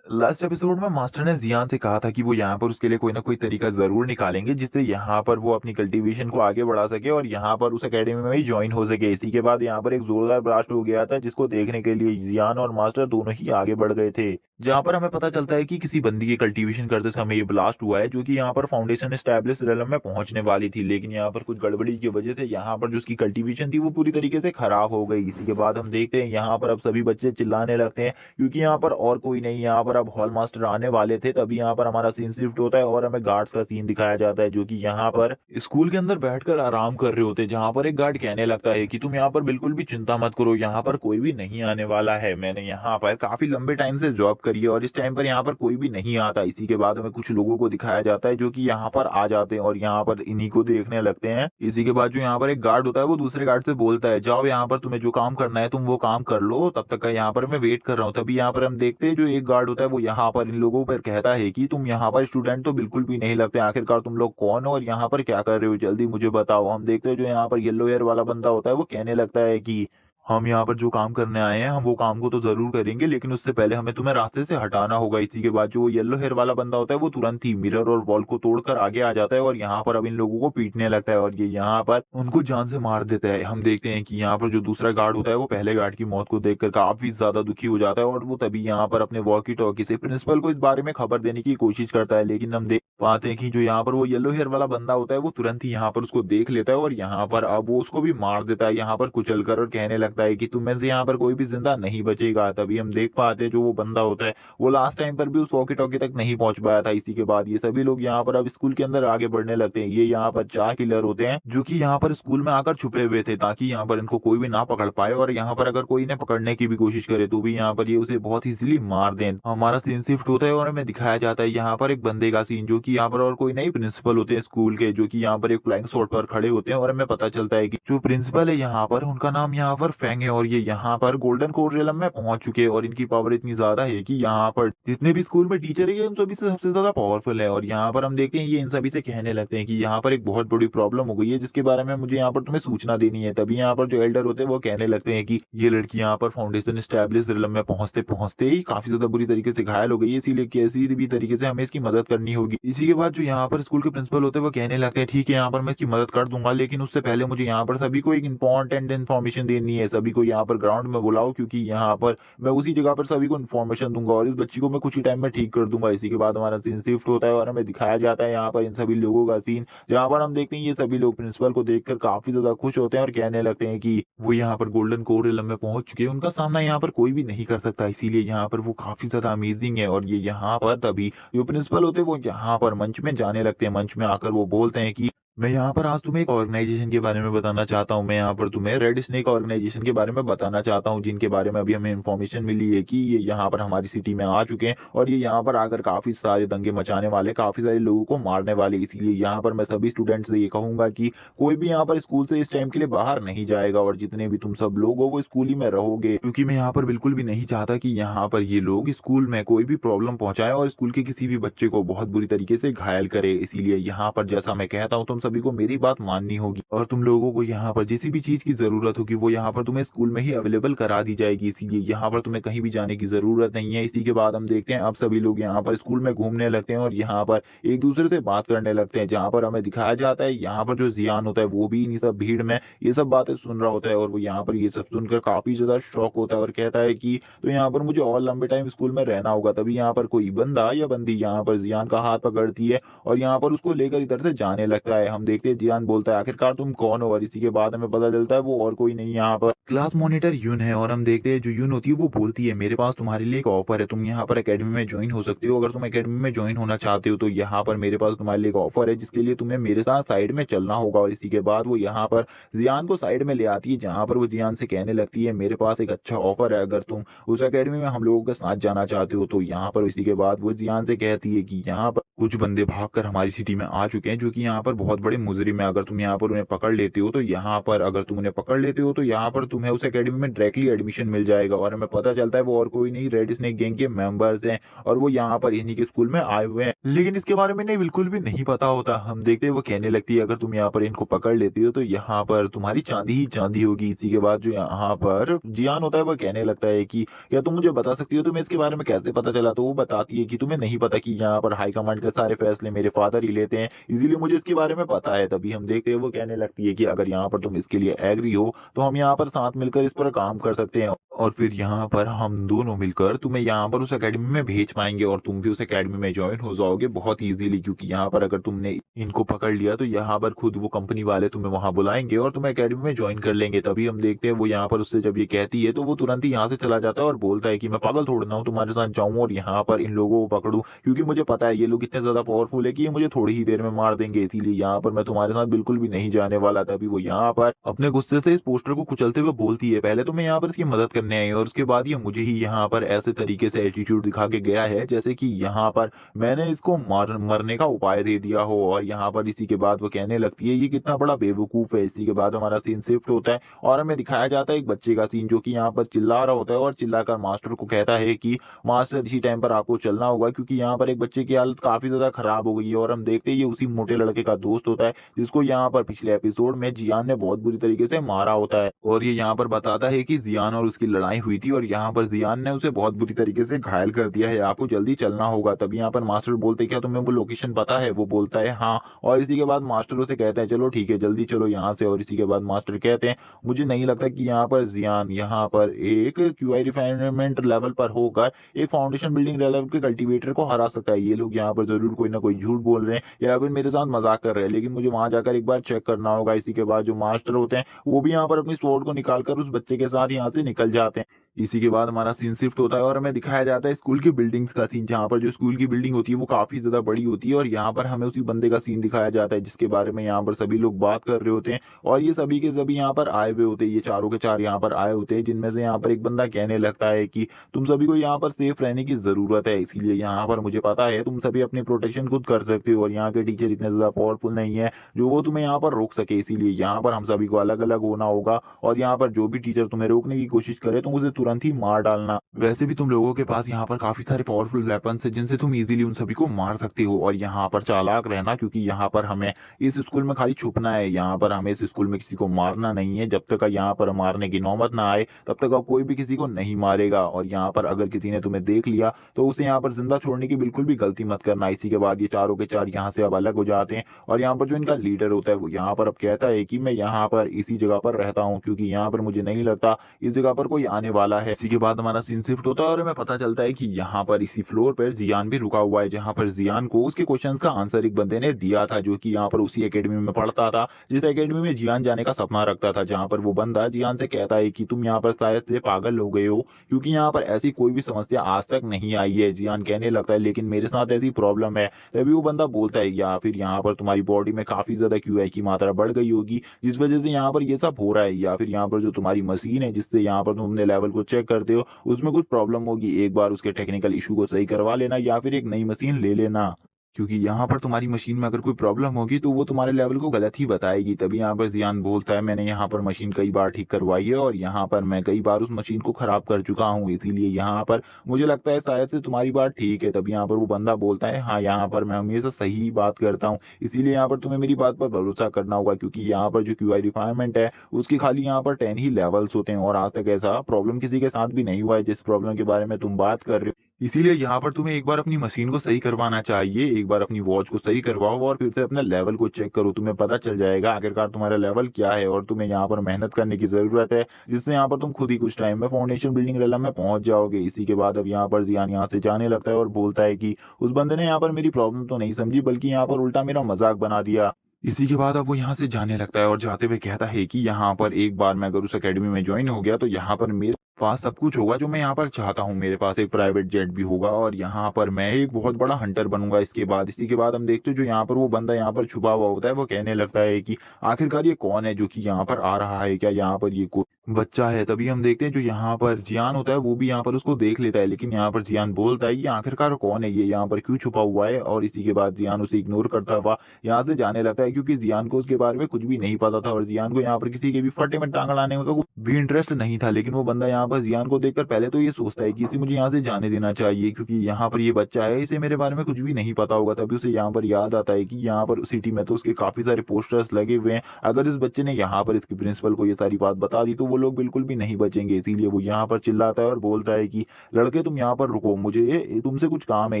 Last episode में मास्टर ने जियान से कहा था कि वो यहाँ पर उसके लिए कोई ना कोई तरीका जरूर निकालेंगे जिससे यहाँ पर वो अपनी कल्टीवेशन को आगे बढ़ा सके और यहाँ पर उस एकेडमी में ही ज्वाइन हो सके। इसी के बाद यहाँ पर एक जोरदार ब्लास्ट हो गया था जिसको देखने के लिए जियान और मास्टर दोनों ही आगे बढ़ गए थे, जहाँ पर हमें पता चलता है कि किसी बंदी के कल्टीवेशन करते समय ये ब्लास्ट हुआ है जो कि यहाँ पर फाउंडेशन एस्टैब्लिश रेलम में पहुंचने वाली थी, लेकिन यहाँ पर कुछ गड़बड़ी की वजह से यहाँ पर जो उसकी कल्टीवेशन थी वो पूरी तरीके से खराब हो गई। इसी के बाद हम देखते हैं यहाँ पर अब सभी बच्चे चिल्लाने लगते हैं क्योंकि यहाँ पर और कोई नहीं, यहाँ पर अब हॉल मास्टर आने वाले थे। तभी यहाँ पर हमारा सीन शिफ्ट होता है और हमें गार्ड्स का सीन दिखाया जाता है जो कि यहाँ पर स्कूल के अंदर बैठकर आराम कर रहे होते हैं, जहाँ पर एक गार्ड कहने लगता है कि तुम यहाँ पर बिल्कुल भी चिंता मत करो, यहाँ पर कोई भी नहीं आने वाला है, मैंने यहाँ पर काफी लंबे टाइम से जॉब करिए। और इस टाइम पर यहाँ पर कोई भी नहीं आता। इसी के बाद हमें कुछ लोगों को दिखाया जाता है जो कि यहाँ पर आ जाते हैं और यहाँ पर इन्हीं को देखने लगते हैं। इसी के बाद जो यहाँ पर एक गार्ड होता है वो दूसरे गार्ड से बोलता है, जाओ यहाँ पर तुम्हें जो काम करना है तुम वो काम कर लो, तब तक का यहाँ पर मैं वेट कर रहा हूँ। तभी यहाँ पर हम देखते हैं जो एक गार्ड होता है वो यहाँ पर इन लोगों पर कहता है कि तुम यहाँ पर स्टूडेंट तो बिल्कुल भी नहीं लगते, आखिरकार तुम लोग कौन हो और यहाँ पर क्या कर रहे हो, जल्दी मुझे बताओ। हम देखते हैं जो यहाँ पर येलो हेयर वाला बंदा होता है वो कहने लगता है कि हम यहाँ पर जो काम करने आए हैं हम वो काम को तो जरूर करेंगे, लेकिन उससे पहले हमें तुम्हें रास्ते से हटाना होगा। इसी के बाद जो येलो हेयर वाला बंदा होता है वो तुरंत ही मिरर और वॉल को तोड़कर आगे आ जाता है और यहाँ पर अब इन लोगों को पीटने लगता है और ये यहाँ पर उनको जान से मार देता है। हम देखते हैं कि यहाँ पर जो दूसरा गार्ड होता है वो पहले गार्ड की मौत को देखकर काफी ज्यादा दुखी हो जाता है और वो तभी यहाँ पर अपने वॉकी टॉकी से प्रिंसिपल को इस बारे में खबर देने की कोशिश करता है। लेकिन हम देख पाते हैं कि जो यहाँ पर वो येलो हेयर वाला बंदा होता है वो तुरंत ही यहाँ पर उसको देख लेता है और यहाँ पर अब वो उसको भी मार देता है यहाँ पर कुचल कर, और कहने लगता है कि तुम में से यहाँ पर कोई भी जिंदा नहीं बचेगा। तभी हम देख पाते हैं जो वो बंदा होता है वो लास्ट टाइम पर भी उस वॉकी टॉकी तक नहीं पहुंच पाया था। इसी के बाद ये सभी लोग यहाँ पर अब स्कूल के अंदर आगे बढ़ने लगते हैं। ये यहाँ पर 4 किलर होते हैं जो कि यहाँ पर स्कूल में आकर छुपे हुए थे ताकि यहाँ पर इनको कोई भी ना पकड़ पाए, और यहाँ पर अगर कोई इन्हें पकड़ने की भी कोशिश करे तो भी यहाँ पर ये उसे बहुत इजीली मार दें। हमारा सीन शिफ्ट होता है और हमें दिखाया जाता है यहाँ पर एक बंदे का सीन जो कि यहाँ पर और कोई नहीं प्रिंसिपल होते हैं स्कूल के, जो कि यहाँ पर एक फ्लाइंग शॉट पर खड़े होते हैं और हमें पता चलता है कि जो प्रिंसिपल है यहाँ पर उनका नाम यहाँ पर फेंग है और ये यहाँ पर गोल्डन कोर रियलम में पहुंच चुके हैं और इनकी पावर इतनी ज्यादा है कि यहाँ पर जितने भी स्कूल में टीचर है ये उन सभी से सबसे ज्यादा पावरफुल है। और यहाँ पर हम देखते हैं ये इन सभी से कहने लगते हैं कि यहाँ पर एक बहुत बड़ी प्रॉब्लम हो गई है जिसके बारे में मुझे यहाँ पर तुम्हें सूचना देनी है। तभी यहाँ पर जो एल्डर होते हैं वो कहने लगते हैं कि ये लड़की यहाँ पर फाउंडेशन स्टैब्लिश रियलम में पहुंचते पहुंचते ही काफी ज्यादा बुरी तरीके से घायल हो गई है, इसीलिए किसी भी तरीके से हमें इसकी मदद करनी होगी। इसी के बाद जो यहाँ पर स्कूल के प्रिंसिपल होते हैं वो कहने लगते हैं ठीक है यहाँ पर मैं इसकी मदद कर दूंगा, लेकिन उससे पहले मुझे यहाँ पर सभी को एक इंपॉर्टेंट इन्फॉर्मेशन देनी है। सभी को यहाँ पर ग्राउंड में बुलाओ क्योंकि यहाँ पर मैं उसी जगह पर सभी को इन्फॉर्मेशन दूंगा और इस बच्ची को मैं कुछ ही टाइम में ठीक कर दूंगा। इसी के बाद हमारा सीन शिफ्ट होता है और हमें दिखाया जाता है यहाँ पर इन सभी लोगों का सीन, जहाँ पर हम देखते हैं ये सभी लोग प्रिंसिपल को देखकर काफी ज्यादा खुश होते हैं और कहने लगते हैं कि वो यहाँ पर गोल्डन कोर रियलम में पहुंच चुके हैं, उनका सामना यहाँ पर कोई भी नहीं कर सकता, इसीलिए यहाँ पर वो काफी ज्यादा अमेजिंग है। और ये यहाँ पर तभी जो प्रिंसिपल होते हैं वो यहाँ पर मंच में जाने लगते हैं। मंच में आकर वो बोलते हैं कि मैं यहाँ पर आज तुम्हें एक ऑर्गेनाइजेशन के बारे में बताना चाहता हूँ। मैं यहाँ पर तुम्हें रेड स्नेक ऑर्गेनाइजेशन के बारे में बताना चाहता हूँ, जिनके बारे में अभी हमें इन्फॉर्मेशन मिली है कि ये यहाँ पर हमारी सिटी में आ चुके हैं और ये यहाँ पर आकर काफी सारे दंगे मचाने वाले, काफी सारे लोगों को मारने वाले। इसीलिए यहाँ पर मैं सभी स्टूडेंट्स से ये कहूंगा कि कोई भी यहाँ पर स्कूल से इस टाइम के लिए बाहर नहीं जाएगा और जितने भी तुम सब लोग हो वो स्कूल ही में रहोगे, क्योंकि मैं यहाँ पर बिल्कुल भी नहीं चाहता कि यहाँ पर ये लोग स्कूल में कोई भी प्रॉब्लम पहुंचाए और स्कूल के किसी भी बच्चे को बहुत बुरी तरीके से घायल करे। इसीलिए यहाँ पर जैसा मैं कहता हूँ तुम सभी को मेरी बात माननी होगी और तुम लोगों को यहाँ पर जिस भी चीज की जरूरत होगी वो यहाँ पर तुम्हें स्कूल में ही अवेलेबल करा दी जाएगी। इसीलिए यहाँ पर तुम्हें कहीं भी जाने की जरूरत नहीं है। इसी के बाद हम देखते हैं अब सभी लोग यहाँ पर स्कूल में घूमने लगते हैं और यहाँ पर एक दूसरे से बात करने लगते हैं, जहाँ पर हमें दिखाया जाता है यहाँ पर जो जियान होता है वो भी इन सब भीड़ में ये सब बातें सुन रहा होता है और वो यहाँ पर ये सब सुनकर काफी ज्यादा शॉक होता है और कहता है कि तो यहाँ पर मुझे और लंबे टाइम स्कूल में रहना होगा। तभी यहाँ पर कोई बंदा या बंदी यहाँ पर जियान का हाथ पकड़ती है और यहाँ पर उसको लेकर इधर से जाने लगता है। हम देखते हैं जियान बोलता है आखिरकार तुम कौन हो, और इसी के बाद हमें पता चलता है वो और कोई नहीं यहाँ पर क्लास मॉनिटर यून है। और हम देखते हैं जो यून होती है वो बोलती है मेरे पास तुम्हारे लिए एक ऑफर है, तुम यहाँ पर एकेडमी में ज्वाइन हो सकते हो। अगर तुम एकेडमी में ज्वाइन होना चाहते हो तो यहाँ पर मेरे पास तुम्हारे लिए एक ऑफर है जिसके लिए तुम्हें मेरे साथ साइड में चलना होगा। और इसी के बाद वो यहाँ पर जियान को साइड में ले आती है, जहाँ पर वो जियान से कहने लगती है मेरे पास एक अच्छा ऑफर है, अगर तुम उस एकेडमी में हम लोगों के साथ जाना चाहते हो तो। यहाँ पर इसी के बाद वो जियान से कहती है कि यहाँ पर कुछ बंदे भागकर हमारी सिटी में आ चुके हैं जो कि यहाँ पर बहुत बड़े मुजरिम है, अगर तुम यहाँ पर उन्हें पकड़ लेते हो तो यहाँ पर अगर तुम उन्हें पकड़ लेते हो तो यहाँ पर तुम्हें उस एकेडमी में डायरेक्टली एडमिशन मिल जाएगा। और हमें पता चलता है वो और कोई नहीं रेड स्नेक गैंग के मेंबर्स हैं और वो यहाँ पर इन्हीं के स्कूल में आए हुए हैं, लेकिन इसके बारे में नहीं बिल्कुल भी नहीं पता होता। हम देखते हैं वो कहने लगती है अगर तुम यहाँ पर इनको पकड़ लेती हो तो यहाँ पर तुम्हारी चांदी ही चांदी होगी। इसी के बाद जो यहाँ पर जियान होता है वो कहने लगता है कि क्या तुम मुझे बता सकती हो तुम्हें इसके बारे में कैसे पता चला। तो वो बताती है कि तुम्हें नहीं पता कि यहाँ पर हाई कमांड के सारे फैसले मेरे फादर ही लेते हैं, इसीलिए मुझे इसके बारे में पता है। तभी हम देखते हैं वो कहने लगती है कि अगर यहाँ पर तुम इसके लिए एग्री हो तो हम यहाँ पर साथ मिलकर इस पर काम कर सकते हैं और फिर यहाँ पर हम दोनों मिलकर तुम्हें यहाँ पर उस एकेडमी में भेज पाएंगे और तुम भी उस एकेडमी में ज्वाइन हो जाओगे बहुत इजीली, क्योंकि यहाँ पर अगर तुमने इनको पकड़ लिया तो यहाँ पर खुद वो कंपनी वाले तुम्हें वहां बुलाएंगे और तुम एकेडमी में ज्वाइन कर लेंगे। तभी हम देखते हैं वो यहाँ पर उससे जब ये कहती है तो वो तुरंत ही यहाँ से चला जाता है और बोलता है कि मैं पागल थोड़ा हूँ तुम्हारे साथ जाऊँ और यहाँ पर इन लोगों को पकड़ूं, क्योंकि मुझे पता है ये लोग इतने ज्यादा पावरफुल है कि ये मुझे थोड़ी ही देर में मार देंगे। इसीलिए यहाँ यहाँ पर मैं तुम्हारे साथ बिल्कुल भी नहीं जाने वाला। तभी वो यहाँ पर अपने गुस्से से इस पोस्टर को कुचलते हुए बोलती है, पहले तो मैं यहाँ पर इसकी मदद करने आई और उसके बाद ये मुझे ही यहाँ पर ऐसे तरीके से एटीट्यूड दिखा के गया है जैसे कि यहाँ पर मैंने इसको मरने का उपाय दे दिया हो। और यहाँ पर इसी के बाद वो कहने लगती है ये कितना बड़ा बेवकूफ है। इसी के बाद हमारा सीन शिफ्ट होता है और हमें दिखाया जाता है एक बच्चे का सीन जो कि यहाँ पर चिल्ला रहा होता है और चिल्लाकर मास्टर को कहता है कि मास्टर इसी टाइम पर आपको चलना होगा, क्योंकि यहाँ पर एक बच्चे की हालत काफी ज्यादा खराब हो गई है। और हम देखते हैं ये उसी मोटे लड़के का दोस्त होता है जिसको यहाँ पर पिछले एपिसोड में जियान ने बहुत बुरी तरीके से मारा होता है। और ये यहाँ पर बताता है कि जियान और उसकी लड़ाई हुई थी और यहाँ पर जियान ने उसे बहुत बुरी तरीके से घायल कर दिया है, आपको जल्दी चलना होगा। तभी यहाँ पर मास्टर बोलते हैं क्या तुम्हें वो लोकेशन पता है? वो बोलता है हाँ। और इसी के बाद मास्टर उसे कहते हैं चलो ठीक है जल्दी चलो यहाँ से। और इसी के बाद मास्टर कहते हैं मुझे नहीं लगता कि यहाँ पर जियान यहाँ पर एक क्यूआई रिफाइनमेंट लेवल पर होकर एक फाउंडेशन बिल्डिंग लेवल के कल्टीवेटर को हरा सकता है। ये लोग यहाँ पर जरूर कोई ना कोई झूठ बोल रहे हैं या फिर मेरे साथ मजाक कर रहे हैं, लेकिन मुझे वहां जाकर एक बार चेक करना होगा। इसी के बाद जो मास्टर होते हैं वो भी यहाँ पर अपनी स्वॉर्ड को निकालकर उस बच्चे के साथ यहाँ से निकल जाते हैं। इसी के बाद हमारा सीन शिफ्ट होता है और हमें दिखाया जाता है स्कूल की बिल्डिंग्स का सीन, जहाँ पर जो स्कूल की बिल्डिंग होती है वो काफी ज्यादा बड़ी होती है और यहाँ पर हमें उसी बंदे का सीन दिखाया जाता है जिसके बारे में यहाँ पर सभी लोग बात कर रहे होते हैं। और ये सभी के सभी यहाँ पर आए हुए होते हैं, ये चारों के चार यहाँ पर आए होते हैं, जिनमें से यहाँ पर एक बंदा कहने लगता है कि तुम सभी को यहाँ पर सेफ रहने की जरूरत है, इसीलिए यहाँ पर मुझे पता है तुम सभी अपनी प्रोटेक्शन खुद कर सकते हो और यहाँ के टीचर इतने ज्यादा पावरफुल नहीं है जो वो तुम्हें यहाँ पर रोक सके, इसीलिए यहाँ पर हम सभी को अलग अलग होना होगा। और यहाँ पर जो भी टीचर तुम्हें रोकने की कोशिश करे तुम उसे तुरंत ही मार डालना। वैसे भी तुम लोगों के पास यहाँ पर काफी सारे पावरफुल वेपन्स है जिनसे तुम इजीली उन सभी को मार सकते हो। और यहाँ पर चालाक रहना, क्योंकि यहाँ पर हमें इस स्कूल में खाली छुपना है, यहाँ पर हमें इस स्कूल में किसी को मारना नहीं है। जब तक यहाँ पर मारने की नौबत ना आए तब तक कोई भी किसी को नहीं मारेगा। और यहाँ पर अगर किसी ने तुम्हें देख लिया तो उसे यहाँ पर जिंदा छोड़ने की बिल्कुल भी गलती मत करना। इसी के बाद ये चारों के चार यहाँ से अब अलग हो जाते हैं और यहाँ पर जो इनका लीडर होता है वो यहाँ पर अब कहता है कि मैं यहाँ पर इसी जगह पर रहता हूँ क्योंकि यहाँ पर मुझे नहीं लगता इस जगह पर कोई आने वाला है। इसी के बाद हमारा सीन शिफ्ट होता है और हमें पता चलता है कि यहाँ पर इसी फ्लोर पर जियान भी रुका हुआ है, जहाँ पर जियान को उसके क्वेश्चंस का आंसर एक बंदे ने दिया था जो कि यहाँ पर उसी एकेडमी में पढ़ता था जिस एकेडमी में जियान जाने का सपना रखता था। जहाँ पर वो बंदा जियान से कहता है कि तुम यहाँ पर शायद से पागल हो गए हो क्योंकि यहाँ पर ऐसी कोई भी समस्या आज तक नहीं आई है। जियान कहने लगता है लेकिन मेरे साथ ऐसी प्रॉब्लम है। तभी वो बंदा बोलता है या फिर यहाँ पर तुम्हारी बॉडी में काफी ज्यादा क्यूआई की मात्रा बढ़ गई होगी जिस वजह से यहाँ पर ये सब हो रहा है, या फिर यहाँ पर जो तुम्हारी मशीन है जिससे यहाँ पर तुम अपने लेवल को चेक करते हो उसमें कुछ प्रॉब्लम होगी। एक बार उसके टेक्निकल इशू को सही करवा लेना या फिर एक नई मशीन ले लेना, क्योंकि यहाँ पर तुम्हारी मशीन में अगर कोई प्रॉब्लम होगी तो वो तुम्हारे लेवल को गलत ही बताएगी। तभी यहाँ पर जियान बोलता है मैंने यहाँ पर मशीन कई बार ठीक करवाई है और यहाँ पर मैं कई बार उस मशीन को खराब कर चुका हूँ, इसीलिए यहाँ पर मुझे लगता है शायद से तुम्हारी बात ठीक है। तभी यहाँ पर वो बंदा बोलता है हाँ यहाँ पर मैं हमेशा सही बात करता हूँ, इसीलिए यहाँ पर तुम्हें मेरी बात पर भरोसा करना होगा क्योंकि यहाँ पर जो क्यूआई रिफाइनमेंट है उसकी खाली यहाँ पर 10 ही लेवल्स होते हैं और आज तक ऐसा प्रॉब्लम किसी के साथ भी नहीं हुआ है जिस प्रॉब्लम के बारे में तुम बात कर रहे हो। इसीलिए यहाँ पर तुम्हें एक बार अपनी मशीन को सही करवाना चाहिए, एक बार अपनी वॉच को सही करवाओ और फिर से अपने लेवल को चेक करो, तुम्हें पता चल जाएगा आखिरकार तुम्हारा लेवल क्या है। और तुम्हें यहाँ पर मेहनत करने की जरूरत है जिससे यहाँ पर तुम खुद ही कुछ टाइम में फाउंडेशन बिल्डिंग रेलम में पहुंच जाओगे। इसी के बाद अब यहाँ पर जियान यहाँ से जाने लगता है और बोलता है कि उस बंदे ने यहाँ पर मेरी प्रॉब्लम तो नहीं समझी बल्कि यहाँ पर उल्टा मेरा मजाक बना दिया। इसी के बाद अब वो यहाँ से जाने लगता है और जाते हुए कहता है कि यहाँ पर एक बार मैं अगर उस एकेडमी में ज्वाइन हो गया तो यहाँ पर मेरे पास सब कुछ होगा जो मैं यहाँ पर चाहता हूँ, मेरे पास एक प्राइवेट जेट भी होगा और यहाँ पर मैं एक बहुत बड़ा हंटर बनूंगा। इसके बाद इसी के बाद हम देखते हैं जो यहाँ पर वो बंदा यहाँ पर छुपा हुआ होता है वो कहने लगता है कि आखिरकार ये कौन है जो कि यहाँ पर आ रहा है, क्या यहाँ पर ये कोई बच्चा है। तभी हम देखते हैं जो यहाँ पर जियान होता है वो भी यहाँ पर उसको देख लेता है, लेकिन यहाँ पर जियान बोलता है ये आखिरकार कौन है, ये यहाँ पर क्यों छुपा हुआ है। और इसी के बाद जियान उसे इग्नोर करता हुआ यहाँ से जाने लगता है क्योंकि जियान को उसके बारे में कुछ भी नहीं पता था और जियान को यहाँ पर किसी के भी फटे में टांग लाने में भी इंटरेस्ट नहीं था। लेकिन वो बंदा यहाँ पर जियान को देखकर पहले तो ये सोचता है कि इसे मुझे यहाँ से जाने देना चाहिए क्योंकि यहाँ पर ये बच्चा है, इसे मेरे बारे में कुछ भी नहीं पता होगा। तभी उसे यहाँ पर याद आता है कि यहाँ पर सिटी में तो उसके काफी सारे पोस्टर्स लगे हुए हैं, अगर इस बच्चे ने यहाँ पर इसके प्रिंसिपल को ये सारी बात बता दी तो वो लोग बिल्कुल भी नहीं बचेंगे। इसीलिए वो यहाँ पर चिल्लाता है और बोलता है कि लड़के तुम यहाँ पर रुको, मुझे तुमसे कुछ काम है,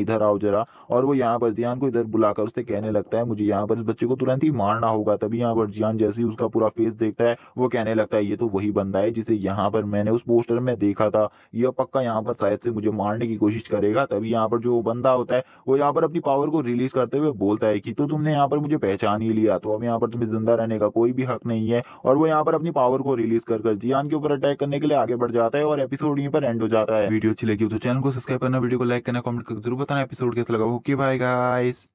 इधर आओ जरा। और वो यहाँ पर जियान को इधर बुलाकर उससे कहने लगता है मुझे यहाँ पर इस बच्चे को तुरंत ही मारना होगा। तभी यहाँ पर जियान जैसे ही उसका पूरा फेस देखता है वो कहने लगता है ये तो वही बंदा है जिसे यहाँ पर मैंने उस पोस्टर में देखा था, यह पक्का यहाँ पर शायद से मुझे मारने की कोशिश करेगा। तभी यहाँ पर जो बंदा होता है वो यहाँ पर अपनी पावर को रिलीज करते हुए बोलता है कि तो तुमने यहाँ पर मुझे पहचान ही लिया तो अब यहाँ पर तुम्हें जिंदा रहने का कोई भी हक नहीं है। और वो यहाँ पर अपनी पावर को रिलीज कर जियान के ऊपर अटैक करने के लिए आगे बढ़ जाता है और एपिसोड यहीं पर एंड हो जाता है। वीडियो अच्छी लगी तो चैनल को सब्सक्राइब करना, वीडियो को लाइक करना, कमेंट करके जरूर बताना एपिसोड कैसा लगा। Okay bye guys.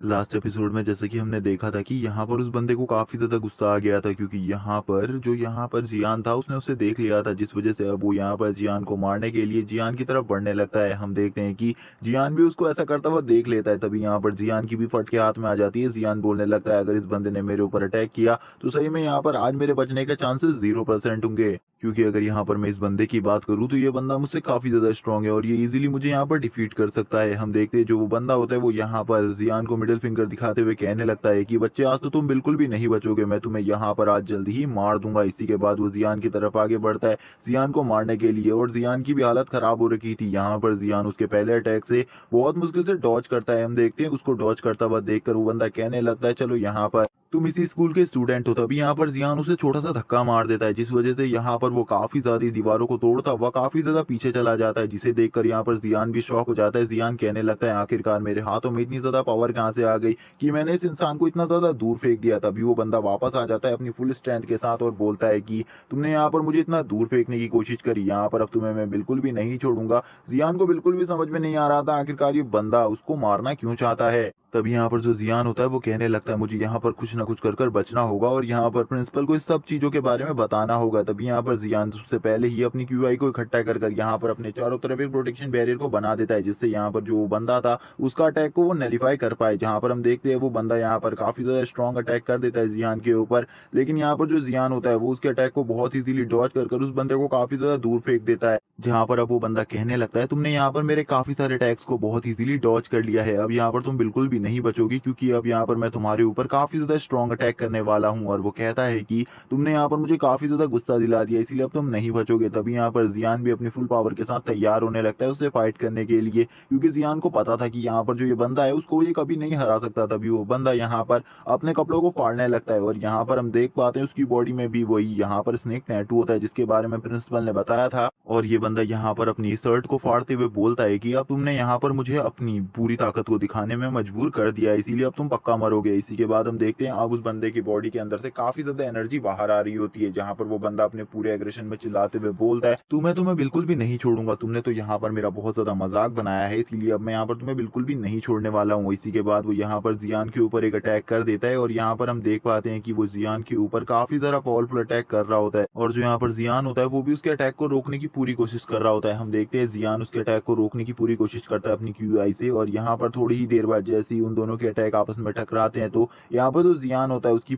Last episode में जैसे कि हमने देखा था कि यहाँ पर उस बंदे को काफ़ी ज़्यादा गुस्सा आ गया था, क्योंकि यहाँ पर जियान था उसने उसे देख लिया था, जिस वज़ह से अब वो यहाँ पर जियान को मारने के लिए जियान की तरफ बढ़ने लगता है। हम देखते हैं कि जियान भी उसको ऐसा करता हुआ देख लेता है, तभी यहाँ पर जियान की भी फट के हाथ में आ जाती है। जियान बोलने लगता है, अगर इस बंदे ने मेरे ऊपर अटैक किया तो सही में यहाँ पर आज मेरे बचने के चांसेस 0% होंगे। क्योंकि अगर यहाँ पर मैं इस बंदे की बात करूँ तो ये बंदा मुझसे काफ़ी ज़्यादा स्ट्रॉन्ग है और ये ईज़िली मुझे यहाँ पर डिफीट कर सकता है। हम देखते हैं जो वो बंदा होता है वो यहाँ पर ज़ियान को मिडल फिंगर दिखाते हुए कहने लगता है कि बच्चे आज तो तुम बिल्कुल भी नहीं बचोगे, मैं तुम्हें यहाँ पर आज जल्दी ही मार दूँगा। इसी के बाद वो ज़ियान की तरफ आगे बढ़ता है, ज़ियान को मारने के लिए, और ज़ियान की भी हालत ख़राब हो रखी थी। यहाँ पर ज़ियान उसके पहले अटैक से बहुत मुश्किल से डॉज करता है। हम देखते हैं उसको डॉज करता हुआ देखकर वो बंदा कहने लगता है, चलो यहाँ पर तुम इसी स्कूल के स्टूडेंट हो। तभी यहाँ पर जियान उसे छोटा-सा धक्का मार देता है, जिस वज़ह से यहाँ पर वो काफ़ी सारी दीवारों को तोड़ता हुआ काफ़ी ज़्यादा पीछे चला जाता है, जिसे देखकर यहाँ पर जियान भी शॉक हो जाता है। जियान कहने लगता है, आखिरकार मेरे हाथों में इतनी ज़्यादा पावर कहाँ से आ गई कि मैंने इस इंसान को इतना ज़्यादा दूर फेंक दिया। तभी वो बंदा वापस आ जाता है अपनी फुल स्ट्रेंथ के साथ और बोलता है कि तुमने यहाँ पर मुझे इतना दूर फेंकने की कोशिश करी, यहाँ पर अब तुम्हें मैं बिल्कुल भी नहीं छोड़ूँगा। जियान को बिल्कुल भी समझ में नहीं आ रहा था आखिरकार ये बंदा उसको मारना क्यों चाहता है। तभी यहाँ पर जो जियान होता है वो कहने लगता है, मुझे यहाँ पर कुछ ना कुछ कर कर बचना होगा और यहाँ पर प्रिंसिपल को इस सब चीज़ों के बारे में बताना होगा। तभी यहाँ पर जियान उससे पहले ही अपनी क्यूआई को इकट्ठा कर कर यहाँ पर अपने चारों तरफ एक प्रोटेक्शन बैरियर को बना देता है, जिससे यहाँ पर जो बंदा था उसका अटैक को वो नलीफाई कर पाए। जहाँ पर हम देखते हैं वो बंदा यहाँ पर काफ़ी ज़्यादा स्ट्रॉन्ग अटैक कर देता है जियान के ऊपर, लेकिन यहाँ पर जो जियान होता है वो उसके अटैक को बहुत ईज़िली डॉज कर कर उस बंदे को काफ़ी ज़्यादा दूर फेंक देता है। जहाँ पर अब वो बंदा कहने लगता है, तुमने यहाँ पर मेरे काफ़ी सारे अटैक्स को बहुत ईज़िली डॉज कर लिया है, अब यहाँ पर तुम बिल्कुल भी नहीं बचोगी, क्योंकि अब यहाँ पर मैं तुम्हारे ऊपर काफ़ी ज़्यादा स्ट्रॉन्ग अटैक करने वाला हूँ। और वो कहता है कि तुमने यहाँ पर मुझे काफ़ी ज़्यादा गुस्सा दिला दिया, इसीलिए अब तुम नहीं बचोगे। तभी यहाँ पर जियान भी अपनी फुल पावर के साथ तैयार होने लगता है उससे फाइट करने के लिए, क्योंकि जियान को पता था कि यहाँ पर जो ये बंदा है उसको ये कभी नहीं हरा सकता। तभी वो बंदा यहाँ पर अपने कपड़ों को फाड़ने लगता है और यहाँ पर हम देख पाते हैं उसकी बॉडी में भी वही यहाँ पर स्नेक टैटू होता है, जिसके बारे में प्रिंसिपल ने बताया था। और ये बंदा यहाँ पर अपनी शर्ट को फाड़ते हुए बोलता है कि अब तुमने यहाँ पर मुझे अपनी पूरी ताकत को दिखाने में मजबूर कर दिया, इसीलिए अब तुम पक्का मरोगे। इसी के बाद हम देखते हैं अब उस बंदे की बॉडी के अंदर से काफी ज्यादा एनर्जी बाहर आ रही होती है, जहाँ पर वो बंदा अपने पूरे एग्रेशन में चिल्लाते हुए बोलता है, तुम्हें बिल्कुल भी नहीं छोड़ूंगा, तुमने तो यहाँ पर मेरा बहुत ज्यादा मजाक बनाया है, इसीलिए अब मैं यहाँ पर तुम्हें बिल्कुल भी नहीं छोड़ने वाला हूँ। इसी के बाद वो यहाँ पर जियान के ऊपर एक अटैक कर देता है और यहाँ पर हम देख पाते हैं कि वो जियान के ऊपर काफी ज्यादा पावरफुल अटैक कर रहा होता है, और जो यहाँ पर जियान होता है वो भी उसके अटैक को रोकने की पूरी कोशिश कर रहा होता है। हम देखते हैं जियान उसके अटैक को रोकने की पूरी कोशिश करता है अपनी क्यूआई से, और यहाँ पर थोड़ी ही देर बाद जैसे ही उन दोनों के अटैक आपस में टकराते हैं तो यहाँ पर जो जियान होता है उसकी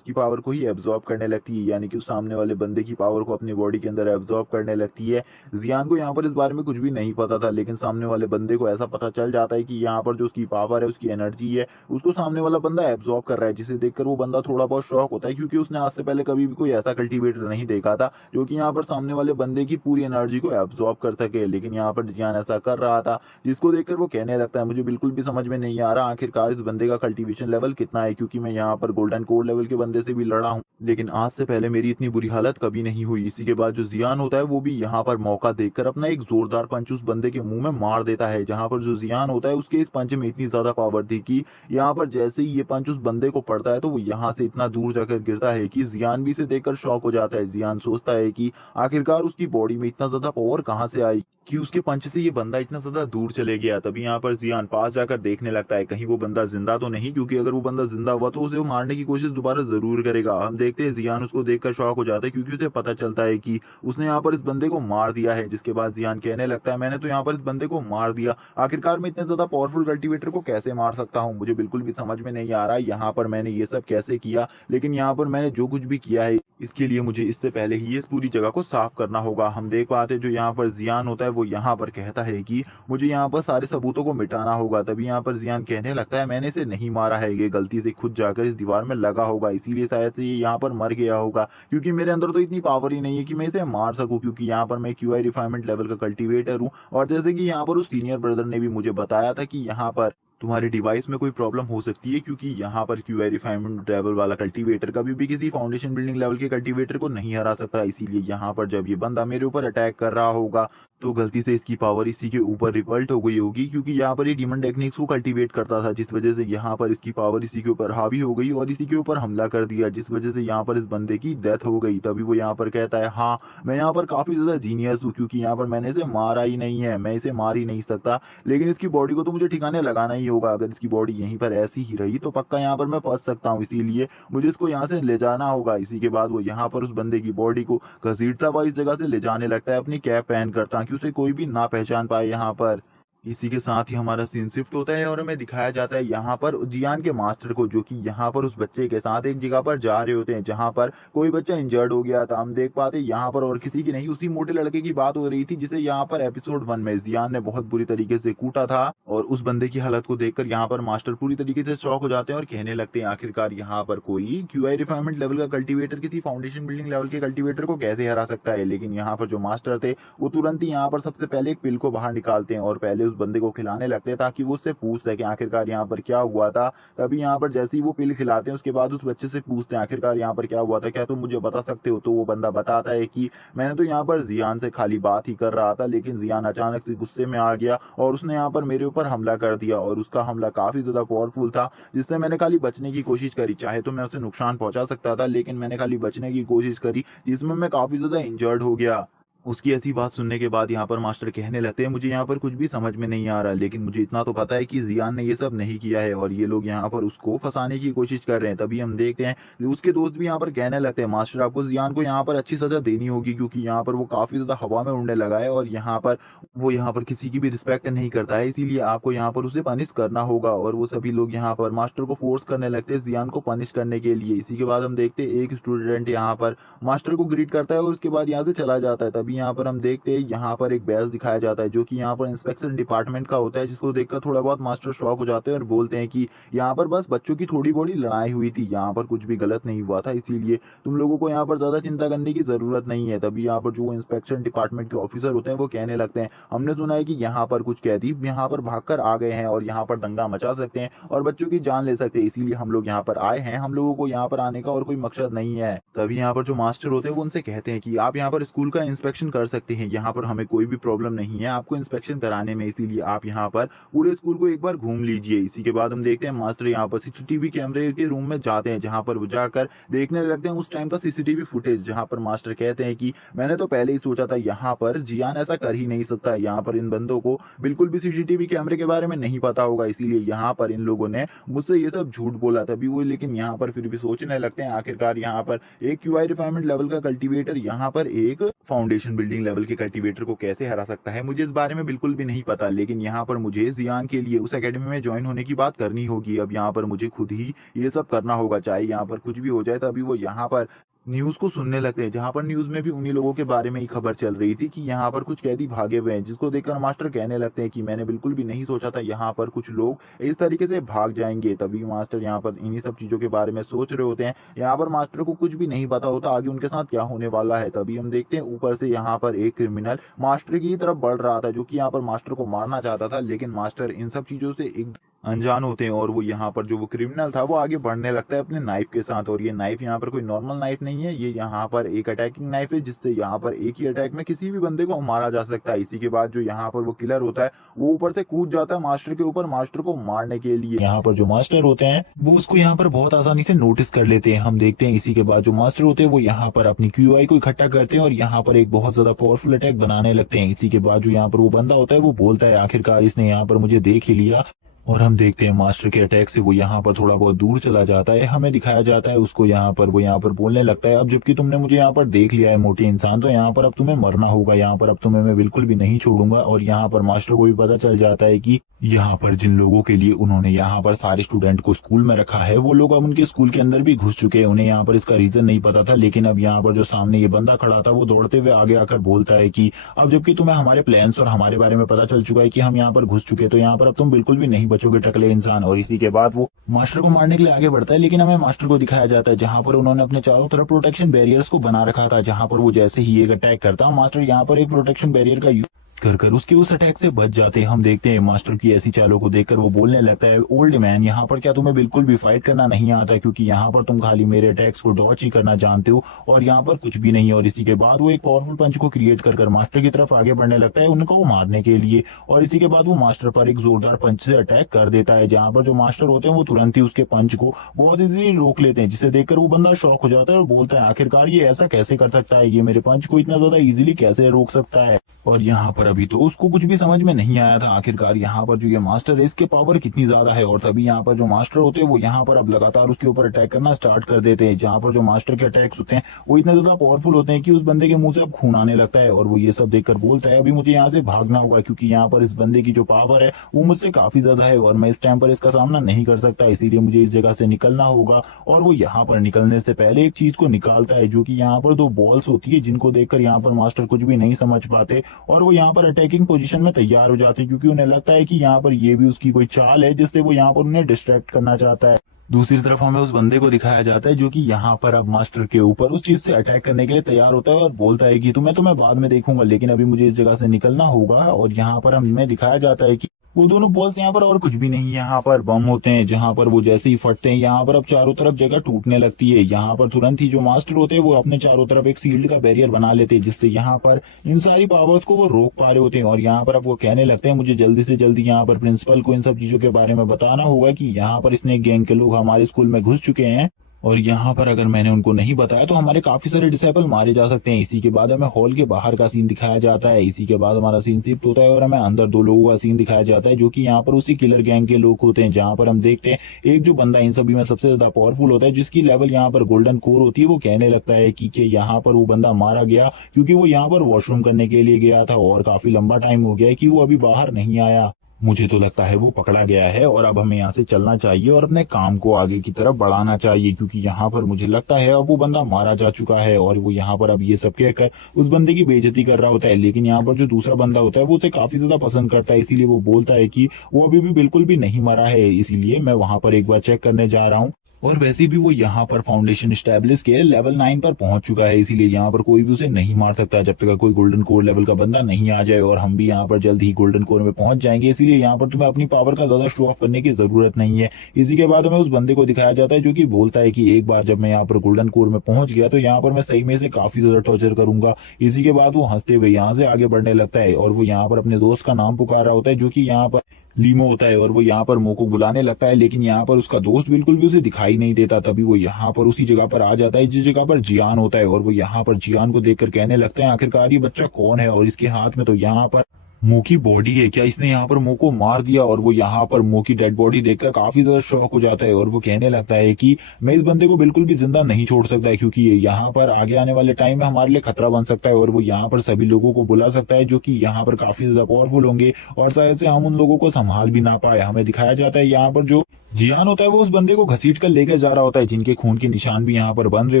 पावर को ही एब्जॉर्ब करने लगती है, यानी कि उस सामने वाले बंदे की पावर को अपनी बॉडी के अंदर एब्जॉर्ब करने लगती है। जियान को यहाँ पर इस बारे में कुछ भी नहीं पता था, लेकिन सामने वाले बंदे को ऐसा पता चल जाता है कि यहाँ पर जो उसकी पावर है, उसकी एनर्जी है, उसको सामने वाला बंदा एब्जॉर्ब कर रहा है, जिसे देखकर वो बंदा थोड़ा बहुत शॉक होता है, क्योंकि उसने आज से पहले कभी भी कोई ऐसा कल्टीवेटर नहीं देखा था जो कि यहाँ पर सामने वाले बंदे की पूरी एनर्जी को एब्जॉर्ब कर सके। लेकिन यहाँ पर जियान ऐसा कर रहा था, जिसको देखकर वो कहने लगता है, मुझे बिल्कुल भी समझ में नहीं आ रहा आखिरकार इस बंदे का कल्टीवेशन लेवल कितना है, क्योंकि मैं यहाँ पर गोल्डन कोर लेवल के बंदे से भी लड़ा हूँ, लेकिन आज से पहले मेरी इतनी बुरी हालत कभी नहीं हुई। इसी के बाद जो जियान होता है वो भी यहाँ पर मौका देखकर अपना एक जोरदार पंच उस बंदे के मुंह में मार देता है, जहाँ पर जो जियान होता है उसके इस पंच में इतनी ज्यादा पावर थी कि यहाँ पर जैसे ही ये पंच उस बंदे को पड़ता है तो वो यहाँ से इतना दूर जाकर गिरता है कि जियान भी इसे देखकर शॉक हो जाता है। जियान सोचता है कि आखिरकार उसकी बॉडी में इतना ज्यादा पावर कहाँ से आई कि उसके पंच से ये बंदा इतना ज्यादा दूर चले गया। तभी यहाँ पर जियान पास जाकर देखने लगता है कहीं वो बंदा जिंदा तो नहीं, क्योंकि अगर वो बंदा जिंदा हुआ तो उसे मारने की कोशिश दोबारा जरूर करेगा। हम देखते हैं जियान उसको देखकर शॉक हो जाता है, क्योंकि उसे पता चलता है कि उसने यहाँ पर इस बंदे को मार दिया है। जिसके बाद जियान कहने लगता है, मैंने तो यहाँ पर इस बंदे को मार दिया, आखिरकार मैं इतने ज्यादा पावरफुल कल्टीवेटर को कैसे मार सकता हूँ, मुझे बिल्कुल भी समझ में नहीं आ रहा यहाँ पर मैंने ये सब कैसे किया, लेकिन यहाँ पर मैंने जो कुछ भी किया है इसके लिए मुझे इससे पहले ही इस पूरी जगह को साफ करना होगा। हम देख पाते हैं जो यहाँ पर जियान होता है वो यहाँ पर कहता है कि मुझे यहाँ पर सारे सबूतों को मिटाना होगा। तभी यहाँ पर जियान कहने लगता है, मैंने इसे नहीं मारा है, ये गलती से खुद जाकर इस दीवार में लगा होगा, इसीलिए शायद से ये यहाँ पर मर गया होगा, क्योंकि मेरे अंदर तो इतनी पावर ही नहीं है कि मैं इसे मार सकूं, क्योंकि यहाँ पर मैं क्यूआई रिफाइनमेंट लेवल का कल्टीवेटर हूँ। और जैसे कि यहाँ पर उस सीनियर ब्रदर ने भी मुझे बताया था कि यहाँ पर तुम्हारे डिवाइस में कोई प्रॉब्लम हो सकती है, क्योंकि यहाँ पर क्यूआई रिफाइनमेंट लेवल वाला कल्टीवेटर कभी भी किसी फाउंडेशन बिल्डिंग लेवल के कल्टीवेटर को नहीं हरा सकता। इसीलिए यहाँ पर जब ये बंदा मेरे ऊपर अटैक कर रहा होगा तो गलती से इसकी पावर इसी के ऊपर रिपल्ट हो गई होगी, क्योंकि यहाँ पर ये डीमन टेक्निक्स को कल्टीवेट करता था, जिस वजह से यहाँ पर इसकी पावर इसी के ऊपर हावी हो गई और इसी के ऊपर हमला कर दिया, जिस वजह से यहाँ पर इस बंदे की डेथ हो गई। तभी वो यहाँ पर कहता है, हाँ मैं यहाँ पर काफी ज्यादा जीनियस हूँ, क्योंकि यहाँ पर मैंने इसे मारा ही नहीं है, मैं इसे मार ही नहीं सकता, लेकिन इसकी बॉडी को तो मुझे ठिकाने लगाना ही होगा। अगर इसकी बॉडी यहीं पर ऐसी ही रही तो पक्का यहाँ पर मैं फंस सकता हूँ, इसीलिए मुझे इसको यहाँ से ले जाना होगा। इसी के बाद वो यहाँ पर उस बंदे की बॉडी को घसीटता हुआ इस जगह से ले जाने लगता है, अपनी कैप पहन कर, ताकि उसे कोई भी ना पहचान पाए यहाँ पर। इसी के साथ ही हमारा सीन शिफ्ट होता है और हमें दिखाया जाता है यहाँ पर जियान के मास्टर को, जो कि यहाँ पर उस बच्चे के साथ एक जगह पर जा रहे होते हैं जहाँ पर कोई बच्चा इंजर्ड हो गया था। हम देख पाते यहाँ पर और किसी की नहीं, उसी मोटे लड़के की बात हो रही थी जिसे यहाँ पर एपिसोड 1 में जियान ने बहुत बुरी तरीके से कूटा था। और उस बंदे की हालत को देखकर यहाँ पर मास्टर पूरी तरीके से शॉक हो जाते हैं और कहने लगते हैं आखिरकार यहाँ पर कोई क्यूआई रिफाइनमेंट लेवल का कल्टीवेटर किसी फाउंडेशन बिल्डिंग लेवल के कल्टीवेटर को कैसे हरा सकता है। लेकिन यहाँ पर जो मास्टर थे वो तुरंत ही यहाँ पर सबसे पहले एक पिल को बाहर निकालते हैं और पहले उस बंदे को खिलाने लगते हैं, ताकि वो उससे पूछ सके आखिरकार यहाँ पर क्या हुआ था। तभी यहाँ पर जैसे ही वो पिल खिलाते हैं उसके बाद उस बच्चे से पूछते हैं आखिरकार यहाँ पर क्या हुआ था, क्या तुम मुझे बता सकते हो। तो वो बंदा बताता है कि मैंने तो यहाँ पर जियान से खाली बात ही कर रहा था, लेकिन जियान अचानक से गुस्से में आ गया और उसने यहाँ पर मेरे ऊपर हमला कर दिया और उसका हमला काफी ज्यादा पावरफुल था, जिससे मैंने खाली बचने की कोशिश करी। चाहे तो मैं उसे नुकसान पहुंचा सकता था, लेकिन मैंने खाली बचने की कोशिश करी, जिसमें मैं काफी ज्यादा इंजर्ड हो गया। उसकी ऐसी बात सुनने के बाद यहाँ पर मास्टर कहने लगते हैं, मुझे यहाँ पर कुछ भी समझ में नहीं आ रहा, लेकिन मुझे इतना तो पता है कि जियान ने ये सब नहीं किया है और ये लोग यहाँ पर उसको फंसाने की कोशिश कर रहे हैं। तभी हम देखते हैं उसके दोस्त भी यहाँ पर कहने लगते हैं, मास्टर आपको जियान को यहाँ पर अच्छी सजा देनी होगी, क्योंकि यहाँ पर वो काफी ज्यादा हवा में उड़ने लगा है और यहाँ पर वो यहाँ पर किसी की भी रिस्पेक्ट नहीं करता है, इसीलिए आपको यहाँ पर उसे पनिश करना होगा। और वो सभी लोग यहाँ पर मास्टर को फोर्स करने लगते हैं जियान को पनिश करने के लिए। इसी के बाद हम देखते हैं एक स्टूडेंट यहाँ पर मास्टर को ग्रीट करता है और उसके बाद यहाँ से चला जाता है। तभी यहाँ पर हम देखते हैं यहाँ पर एक बैच दिखाया जाता है, जो कि यहाँ पर इंस्पेक्शन डिपार्टमेंट का होता है, जिसको देखकर थोड़ा बहुत मास्टर शॉक हो जाते हैं और बोलते हैं कि यहाँ पर बस बच्चों की थोड़ी बड़ी लड़ाई हुई थी, यहाँ पर कुछ भी गलत नहीं हुआ था, इसीलिए तुम लोगों को यहाँ पर ज्यादा चिंता करने की जरूरत नहीं है। तभी यहाँ पर जो इंस्पेक्शन डिपार्टमेंट के ऑफिसर होते हैं वो कहने लगते हैं, हमने सुना है कि यहाँ पर कुछ कैदी यहाँ पर भागकर आ गए हैं और यहाँ पर दंगा मचा सकते हैं और बच्चों की जान ले सकते हैं, इसीलिए हम लोग यहाँ पर आए हैं, हम लोगों को यहाँ पर आने का और कोई मकसद नहीं है। तभी यहाँ पर जो मास्टर होते हैं वो उनसे कहते हैं कि आप यहाँ पर स्कूल का इंस्पेक्शन कर सकते हैं, यहाँ पर हमें कोई भी प्रॉब्लम नहीं है आपको इंस्पेक्शन कराने में, इसीलिए आप यहाँ पर पूरे स्कूल को एक बार घूम लीजिए। इसी के बाद हम देखते हैं मास्टर यहाँ पर सीसीटीवी कैमरे के रूम में जाते हैं, जहाँ पर वो जाकर देखने लगते हैं उस टाइम का सीसीटीवी फुटेज, जहाँ पर मास्टर कहते हैं कि मैंने तो पहले ही सोचा था यहाँ पर जियान ऐसा कर ही नहीं सकता, यहाँ पर इन बंदों को बिल्कुल भी सीसीटीवी कैमरे के बारे में नहीं पता होगा, इसीलिए यहाँ पर इन लोगों ने मुझसे ये सब झूठ बोला। तभी वो लेकिन यहाँ पर फिर भी सोचने लगते हैं आखिरकार यहाँ पर एक क्यूआई रिफाइनमेंट लेवल का कल्टीवेटर यहाँ पर एक फाउंडेशन बिल्डिंग लेवल के कल्टीवेटर को कैसे हरा सकता है, मुझे इस बारे में बिल्कुल भी नहीं पता। लेकिन यहाँ पर मुझे जियान के लिए उस एकेडमी में ज्वाइन होने की बात करनी होगी, अब यहाँ पर मुझे खुद ही ये सब करना होगा, चाहे यहाँ पर कुछ भी हो जाए। तभी वो यहाँ पर न्यूज को सुनने लगते हैं, जहां पर न्यूज में भी उन्हीं लोगों के बारे में ही खबर चल रही थी कि यहाँ पर कुछ कैदी भागे हुए हैं, जिसको देखकर मास्टर कहने लगते हैं कि मैंने बिल्कुल भी नहीं सोचा था यहाँ पर कुछ लोग इस तरीके से भाग जाएंगे। तभी मास्टर यहाँ पर इन्हीं सब चीजों के बारे में सोच रहे होते हैं, यहाँ पर मास्टर को कुछ भी नहीं पता होता आगे उनके साथ क्या होने वाला है। तभी हम देखते हैं ऊपर से यहाँ पर एक क्रिमिनल मास्टर की तरफ बढ़ रहा था, जो कि यहाँ पर मास्टर को मारना चाहता था, लेकिन मास्टर इन सब चीजों से एक अनजान होते हैं और वो यहाँ पर जो वो क्रिमिनल था वो आगे बढ़ने लगता है अपने नाइफ के साथ। और ये नाइफ यहाँ पर कोई नॉर्मल नाइफ नहीं है, ये यहाँ पर एक अटैकिंग नाइफ है, जिससे यहाँ पर एक ही अटैक में किसी भी बंदे को मारा जा सकता है। इसी के बाद जो यहाँ पर वो किलर होता है वो ऊपर से कूद जाता है मास्टर के ऊपर, मास्टर को मारने के लिए। यहाँ पर जो मास्टर होते हैं वो उसको यहाँ पर बहुत आसानी से नोटिस कर लेते हैं। हम देखते हैं इसी के बाद जो मास्टर होते हैं वो यहाँ पर अपनी क्यूआई को इकट्ठा करते हैं और यहाँ पर एक बहुत ज्यादा पावरफुल अटैक बनाने लगते हैं। इसी के बाद जो यहाँ पर वो बंदा होता है वो बोलता है आखिरकार इसने यहाँ पर मुझे देख ही लिया, और हम देखते हैं मास्टर के अटैक से वो यहाँ पर थोड़ा बहुत दूर चला जाता है। हमें दिखाया जाता है उसको यहाँ पर वो यहाँ पर बोलने लगता है, अब जबकि तुमने मुझे यहाँ पर देख लिया है मोटे इंसान, तो यहाँ पर अब तुम्हें मरना होगा, यहाँ पर अब तुम्हें मैं बिल्कुल भी नहीं छोड़ूंगा। और यहाँ पर मास्टर को भी पता चल जाता है कि यहाँ पर जिन लोगों के लिए उन्होंने यहाँ पर सारे स्टूडेंट को स्कूल में रखा है वो लोग अब उनके स्कूल के अंदर भी घुस चुके हैं। उन्हें यहाँ पर इसका रीजन नहीं पता था, लेकिन अब यहाँ पर जो सामने ये बंदा खड़ा था वो दौड़ते हुए आगे आकर बोलता है कि अब जबकि तुम्हें हमारे प्लान्स और हमारे बारे में पता चल चुका है कि हम यहाँ पर घुस चुके, तो यहाँ पर अब तुम बिल्कुल भी नहीं बचोगे टकले इंसान। और इसी के बाद वो मास्टर को मारने के लिए आगे बढ़ता है, लेकिन हमें मास्टर को दिखाया जाता है जहां पर उन्होंने अपने चारों तरफ प्रोटेक्शन बैरियर्स को बना रखा था, जहां पर वो जैसे ही एक अटैक करता है मास्टर यहाँ पर एक प्रोटेक्शन बैरियर का कर उसके उस अटैक से बच जाते हैं। हम देखते हैं मास्टर की ऐसी चालों को देखकर वो बोलने लगता है, ओल्ड मैन यहाँ पर क्या तुम्हें बिल्कुल भी फाइट करना नहीं आता, क्योंकि यहाँ पर तुम खाली मेरे अटैक्स को डॉच ही करना जानते हो और यहाँ पर कुछ भी नहीं है। और इसी के बाद वो एक पावरफुल पंच को क्रिएट कर मास्टर की तरफ आगे बढ़ने लगता है उनको मारने के लिए। और इसी के बाद वो मास्टर पर एक जोरदार पंच से अटैक कर देता है, जहां पर जो मास्टर होते हैं वो तुरंत ही उसके पंच को बहुत इजीली रोक लेते हैं, जिसे देखकर वो बंदा शॉक हो जाता है और बोलता है, आखिरकार ये ऐसा कैसे कर सकता है, ये मेरे पंच को इतना ज्यादा इजीली कैसे रोक सकता है। और यहाँ पर अभी तो उसको कुछ भी समझ में नहीं आया था आखिरकार यहाँ पर जो ये मास्टर है इसके पावर कितनी ज्यादा है। और तभी यहाँ पर जो मास्टर होते हैं वो यहाँ पर अब लगातार उसके ऊपर अटैक करना स्टार्ट कर देते हैं, जहाँ पर जो मास्टर के अटैक्स होते हैं वो इतने ज्यादा पावरफुल होते हैं कि उस बंदे के मुंह से अब खून आने लगता है। और वो ये सब देखकर बोलता है, अभी मुझे यहाँ से भागना होगा, क्योंकि यहाँ पर इस बंदे की जो पावर है वो मुझसे काफी ज्यादा है और मैं इस टाइम पर इसका सामना नहीं कर सकता, इसीलिए मुझे इस जगह से निकलना होगा। और वो यहाँ पर निकलने से पहले एक चीज को निकालता है, जो कि यहाँ पर दो बॉल्स होती है, जिनको देखकर यहाँ पर मास्टर कुछ भी नहीं समझ पाते और वो यहाँ पर अटैकिंग पोजीशन में तैयार हो जाते हैं, क्योंकि उन्हें लगता है कि यहाँ पर ये भी उसकी कोई चाल है जिससे वो यहाँ पर उन्हें डिस्ट्रैक्ट करना चाहता है। दूसरी तरफ हमें उस बंदे को दिखाया जाता है जो कि यहाँ पर अब मास्टर के ऊपर उस चीज से अटैक करने के लिए तैयार होता है और बोलता है कि तुम्हें बाद में देखूंगा, लेकिन अभी मुझे इस जगह से निकलना होगा। और यहाँ पर हमें दिखाया जाता है कि वो दोनों बॉल्स यहाँ पर और कुछ भी नहीं, यहाँ पर बम होते हैं, जहाँ पर वो जैसे ही फटते हैं यहाँ पर अब चारों तरफ जगह टूटने लगती है। यहाँ पर तुरंत ही जो मास्टर होते हैं वो अपने चारों तरफ एक शील्ड का बैरियर बना लेते हैं, जिससे यहाँ पर इन सारी पावर्स को वो रोक पा रहे होते हैं। और यहाँ पर अब वो कहने लगते हैं, मुझे जल्दी से जल्दी यहाँ पर प्रिंसिपल को इन सब चीजों के बारे में बताना होगा कि यहाँ पर स्नेक गैंग के लोग हमारे स्कूल में घुस चुके हैं और यहाँ पर अगर मैंने उनको नहीं बताया तो हमारे काफी सारे डिसेबल मारे जा सकते हैं। इसी के बाद हमें हॉल के बाहर का सीन दिखाया जाता है। इसी के बाद हमारा सीन शिफ्ट होता है और हमें अंदर दो लोगों का सीन दिखाया जाता है, जो कि यहाँ पर उसी किलर गैंग के लोग होते हैं, जहाँ पर हम देखते हैं एक जो बंदा इन सभी में सबसे ज्यादा पावरफुल होता है, जिसकी लेवल यहाँ पर गोल्डन कोर होती है, वो कहने लगता है कि यहाँ पर वो बंदा मारा गया क्योंकि वो यहाँ पर वॉशरूम करने के लिए गया था और काफी लंबा टाइम हो गया है कि वो अभी बाहर नहीं आया। मुझे तो लगता है वो पकड़ा गया है और अब हमें यहाँ से चलना चाहिए और अपने काम को आगे की तरफ बढ़ाना चाहिए, क्योंकि यहाँ पर मुझे लगता है अब वो बंदा मारा जा चुका है। और वो यहाँ पर अब ये सब कहकर उस बंदे की बेइज्जती कर रहा होता है, लेकिन यहाँ पर जो दूसरा बंदा होता है वो उसे काफी ज्यादा पसंद करता है, इसीलिए वो बोलता है कि वो अभी भी बिल्कुल भी नहीं मरा है, इसीलिए मैं वहां पर एक बार चेक करने जा रहा हूँ। और वैसे भी वो यहाँ पर फाउंडेशन स्टैब्लिश के लेवल 9 पर पहुंच चुका है, इसीलिए यहाँ पर कोई भी उसे नहीं मार सकता जब तक कोई गोल्डन कोर लेवल का बंदा नहीं आ जाए। और हम भी यहाँ पर जल्द ही गोल्डन कोर में पहुंच जाएंगे, इसीलिए यहाँ पर तुम्हें अपनी पावर का ज्यादा शो ऑफ करने की जरूरत नहीं है। इसी के बाद हमें उस बंदे को दिखाया जाता है जो कि बोलता है कि एक बार जब मैं यहाँ पर गोल्डन कोर में पहुंच गया तो यहाँ पर मैं सही में से काफी ज्यादा टॉर्चर करूंगा। इसी के बाद वो हंसते हुए यहाँ से आगे बढ़ने लगता है और वो यहाँ पर अपने दोस्त का नाम पुकार रहा होता है, जो कि यहाँ पर लीमो होता है। और वो यहाँ पर मो को बुलाने लगता है, लेकिन यहाँ पर उसका दोस्त बिल्कुल भी उसे दिखाई नहीं देता। तभी वो यहाँ पर उसी जगह पर आ जाता है जिस जगह पर जियान होता है और वो यहाँ पर जियान को देखकर कहने लगता है, आखिरकार ये बच्चा कौन है और इसके हाथ में तो यहाँ पर मो की बॉडी है, क्या इसने यहाँ पर मो को मार दिया। और वो यहाँ पर मो की डेड बॉडी देखकर काफी ज्यादा शॉक हो जाता है और वो कहने लगता है कि मैं इस बंदे को बिल्कुल भी जिंदा नहीं छोड़ सकता है, क्योंकि ये यहाँ पर आगे आने वाले टाइम में हमारे लिए खतरा बन सकता है और वो यहाँ पर सभी लोगों को बुला सकता है जो कि यहाँ पर काफी ज्यादा पावरफुल होंगे और शायद से हम उन लोगों को संभाल भी ना पाए। हमें दिखाया जाता है यहाँ पर जो जियान होता है वो उस बंदे को घसीट कर लेकर जा रहा होता है, जिनके खून के निशान भी यहाँ पर बन रहे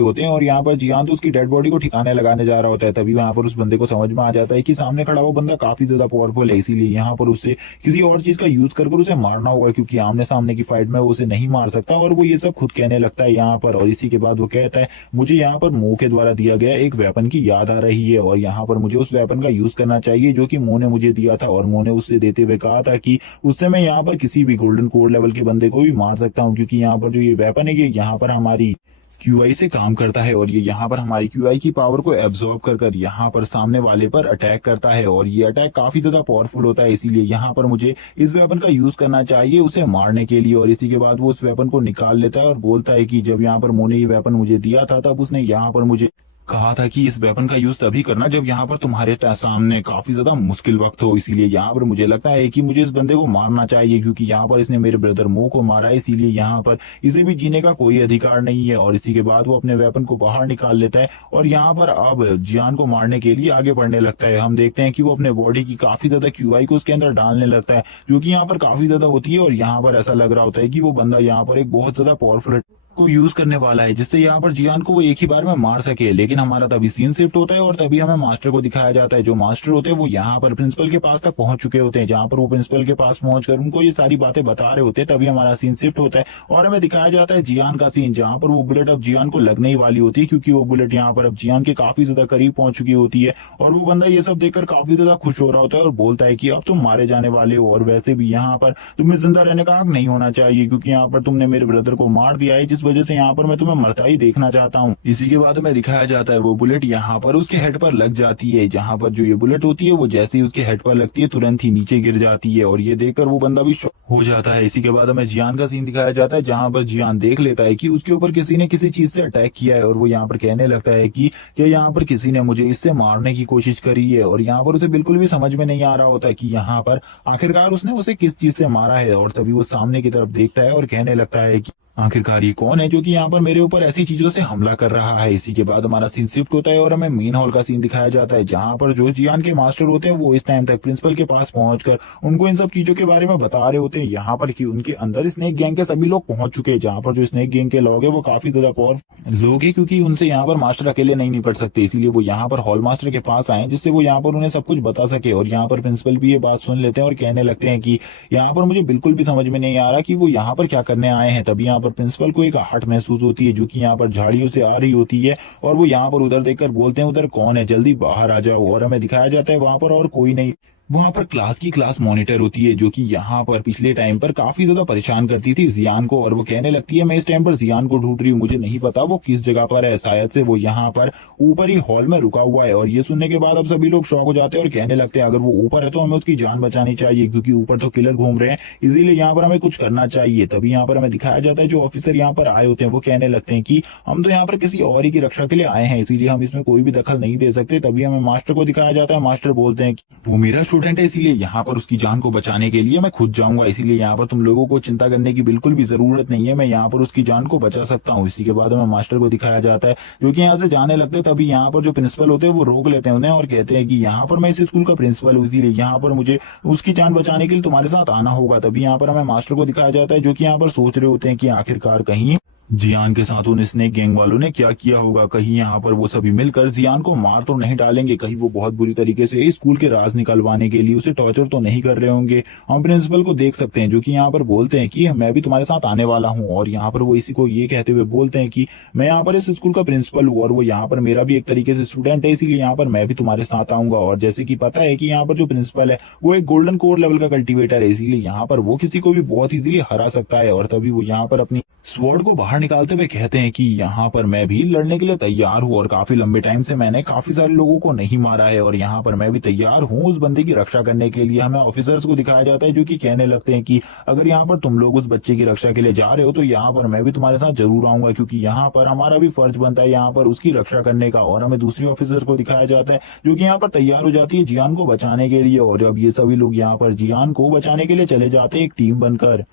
होते हैं। और यहाँ पर जियान तो उसकी डेड बॉडी को ठिकाने लगाने जा रहा होता है। तभी वहां पर उस बंदे को समझ में आ जाता है कि सामने खड़ा वो बंदा काफी ज्यादा पावरफुल है, इसीलिए यहाँ पर उससे किसी और चीज का यूज कर उसे मारना होगा, क्योंकि आमने सामने की फाइट में वो उसे नहीं मार सकता। और वो ये सब खुद कहने लगता है यहाँ पर। और इसी के बाद वो कहता है, मुझे यहाँ पर मो के द्वारा दिया गया एक वेपन की याद आ रही है और यहाँ पर मुझे उस वेपन का यूज करना चाहिए जो कि मो ने मुझे दिया था। और मो ने उससे देते हुए कहा था कि उससे मैं यहाँ पर किसी भी गोल्डन कोर लेवल के बंदे को भी मार सकता हूँ, क्योंकि यहाँ पर जो ये वेपन है ये यहाँ पर हमारी क्यूआई से काम करता है और ये यहाँ पर हमारी क्यूआई की पावर को एब्जॉर्ब कर यहाँ पर सामने वाले पर अटैक करता है और ये अटैक काफी ज्यादा पावरफुल होता है, इसीलिए यहाँ पर मुझे इस वेपन का यूज करना चाहिए उसे मारने के लिए। और इसी के बाद वो उस वेपन को निकाल लेता है और बोलता है कि जब यहाँ पर मो ने ये वेपन मुझे दिया था तब उसने यहाँ पर मुझे कहा था कि इस वेपन का यूज तभी करना जब यहाँ पर तुम्हारे सामने काफी ज्यादा मुश्किल वक्त हो। इसीलिए यहाँ पर मुझे लगता है कि मुझे इस बंदे को मारना चाहिए, क्योंकि यहाँ पर इसने मेरे ब्रदर मो को मारा है, इसीलिए यहाँ पर इसे भी जीने का कोई अधिकार नहीं है। और इसी के बाद वो अपने वेपन को बाहर निकाल लेता है और यहाँ पर अब जियान को मारने के लिए आगे बढ़ने लगता है। हम देखते हैं कि वो अपने बॉडी की काफी ज्यादा क्यूआई को उसके अंदर डालने लगता है, जो कि यहाँ पर काफी ज्यादा होती है। और यहाँ पर ऐसा लग रहा होता है कि वो बंदा यहाँ पर एक बहुत ज्यादा पावरफुल को यूज करने वाला है, जिससे यहाँ पर जियान को वो एक ही बार में मार सके। लेकिन हमारा तभी सीन शिफ्ट होता है और तभी हमें मास्टर को दिखाया जाता है। जो मास्टर होते हैं वो यहाँ पर प्रिंसिपल के पास तक पहुंच चुके होते हैं, जहाँ पर वो प्रिंसिपल के पास पहुंचकर उनको ये सारी बातें बता रहे होते हैं। तभी हमारा सीन शिफ्ट होता है और हमें दिखाया जाता है जियान का सीन, जहाँ पर वो बुलेट अब जियान को लगने ही वाली होती है, क्योंकि वो बुलेट यहाँ पर अब जियान के काफी ज्यादा करीब पहुंच चुकी होती है। और वो बंदा ये सब देखकर काफी ज्यादा खुश हो रहा होता है और बोलता है कि अब तुम मारे जाने वाले हो, और वैसे भी यहाँ पर तुम्हें जिंदा रहने का हक नहीं होना चाहिए, क्योंकि यहाँ पर तुमने मेरे ब्रदर को मार दिया है, जिस वजह से यहाँ पर मैं तुम्हें मरता ही देखना चाहता हूँ। इसी के बाद में दिखाया जाता है वो बुलेट यहाँ पर उसके हेड पर लग जाती है, जहाँ पर जो ये बुलेट होती है वो जैसे ही उसके हेड पर लगती है तुरंत ही नीचे गिर जाती है, और ये देखकर वो बंदा भी शॉक हो जाता है। इसी के बाद हमें जियान का सीन दिखाया जाता है, जहाँ पर जियान देख लेता है कि उसके ऊपर किसी ने किसी चीज से अटैक किया है, और वो यहाँ पर कहने लगता है कि यहाँ पर किसी ने मुझे इससे मारने की कोशिश करी है। और यहाँ पर उसे बिल्कुल भी समझ में नहीं आ रहा होता है कि यहाँ पर आखिरकार उसने उसे किस चीज से मारा है। और तभी वो सामने की तरफ देखता है और कहने लगता है कि आखिरकार ये कौन है जो कि यहाँ पर मेरे ऊपर ऐसी चीजों से हमला कर रहा है। इसी के बाद हमारा सीन शिफ्ट होता है और हमें मेन हॉल का सीन दिखाया जाता है, जहाँ पर जो जियान के मास्टर होते हैं वो इस टाइम तक प्रिंसिपल के पास पहुंचकर उनको इन सब चीजों के बारे में बता रहे होते हैं, यहाँ पर कि उनके अंदर स्नेक गैंग के सभी लोग पहुंच चुके हैं। जहाँ पर जो स्नेक गैंग के लोग है वो काफी ज्यादा पावरफुल लोग हैं, क्योंकि उनसे यहाँ पर मास्टर अकेले नहीं निपट सकते, इसीलिए वो यहाँ पर हॉल मास्टर के पास आए, जिससे वो यहाँ पर उन्हें सब कुछ बता सके। और यहाँ पर प्रिंसिपल भी ये बात सुन लेते हैं और कहने लगते हैं कि यहाँ पर मुझे बिल्कुल भी समझ में नहीं आ रहा कि वो यहाँ पर क्या करने आए हैं। तभी यहाँ पर प्रिंसिपल को एक आहट महसूस होती है, जो कि यहाँ पर झाड़ियों से आ रही होती है, और वो यहाँ पर उधर देखकर बोलते हैं उधर कौन है, जल्दी बाहर आ जाओ। और हमें दिखाया जाता है वहां पर और कोई नहीं, वहां पर क्लास मॉनिटर होती है, जो कि यहाँ पर पिछले टाइम पर काफी ज्यादा परेशान करती थी जियान को। और वो कहने लगती है मैं इस टाइम पर जियान को ढूंढ रही हूँ, मुझे नहीं पता वो किस जगह पर है, शायद से वो यहाँ पर ऊपर ही हॉल में रुका हुआ है। और ये सुनने के बाद अब सभी लोग शॉक हो जाते हैं और कहने लगते हैं अगर वो ऊपर है तो हमें उसकी जान बचानी चाहिए, क्योंकि ऊपर तो किलर घूम रहे हैं, इसीलिए यहाँ पर हमें कुछ करना चाहिए। तभी यहाँ पर हमें दिखाया जाता है जो ऑफिसर यहाँ पर आए होते हैं वो कहने लगते हैं कि हम तो यहाँ पर किसी और ही की रक्षा के लिए आए हैं, इसीलिए हम इसमें कोई भी दखल नहीं दे सकते। तभी हमें मास्टर को दिखाया जाता है, मास्टर बोलते हैं कि वो मेरा स्टूडेंट है, इसीलिए यहाँ पर उसकी जान को बचाने के लिए मैं खुद जाऊंगा, इसीलिए यहाँ पर तुम लोगों को चिंता करने की बिल्कुल भी जरूरत नहीं है, मैं यहाँ पर उसकी जान को बचा सकता हूँ। इसी के बाद हमें मास्टर को दिखाया जाता है जो कि यहाँ से जाने लगते हैं। तभी यहाँ पर जो प्रिंसिपल होते हैं वो रोक लेते हैं उन्हें और कहते हैं कि यहाँ पर मैं इस स्कूल का प्रिंसिपल हूँ, इसीलिए यहाँ पर मुझे उसकी जान बचाने के लिए तुम्हारे साथ आना होगा। तभी यहाँ पर हमें मास्टर को दिखाया जाता है जो कि यहाँ पर सोच रहे होते हैं कि आखिरकार कहीं जियान के साथ उन स्नेक गैंग वालों ने क्या किया होगा, कहीं यहाँ पर वो सभी मिलकर जियान को मार तो नहीं डालेंगे, कहीं वो बहुत बुरी तरीके से स्कूल के राज निकलवाने के लिए उसे टॉर्चर तो नहीं कर रहे होंगे। हम प्रिंसिपल को देख सकते हैं जो कि यहाँ पर बोलते हैं कि मैं भी तुम्हारे साथ आने वाला हूँ, और यहाँ पर वो इसी को ये कहते हुए बोलते हैं कि मैं यहाँ पर इस स्कूल का प्रिंसिपल हूँ और वो यहाँ पर मेरा भी एक तरीके से स्टूडेंट है, इसीलिए यहाँ पर मैं भी तुम्हारे साथ आऊंगा। और जैसे कि पता है कि यहाँ पर जो प्रिंसिपल है वो एक गोल्डन कोर लेवल का कल्टिवेटर है, इसीलिए यहाँ पर वो किसी को भी बहुत इजीली हरा सकता है। और तभी वो यहाँ पर अपनी स्वॉर्ड को बाहर निकालते हुए कहते हैं कि यहाँ पर मैं भी लड़ने के लिए तैयार हूँ, और काफी लंबे टाइम से मैंने काफी सारे लोगों को नहीं मारा है, और यहाँ पर मैं भी तैयार हूँ उस बंदे की रक्षा करने के लिए। हमें ऑफिसर्स को दिखाया जाता है जो कि कहने लगते हैं कि अगर यहाँ पर तुम लोग उस बच्चे की रक्षा के लिए जा रहे हो तो यहाँ पर मैं भी तुम्हारे साथ जरूर आऊंगा, क्योंकि यहाँ पर हमारा भी फर्ज बनता है यहाँ पर उसकी रक्षा करने का। और हमें दूसरी ऑफिसर को दिखाया जाता है जो कि यहाँ पर तैयार हो जाती है जियान को बचाने के लिए, और अब ये सभी लोग यहाँ पर जियान को बचाने के लिए चले जाते हैं एक टीम बनकर।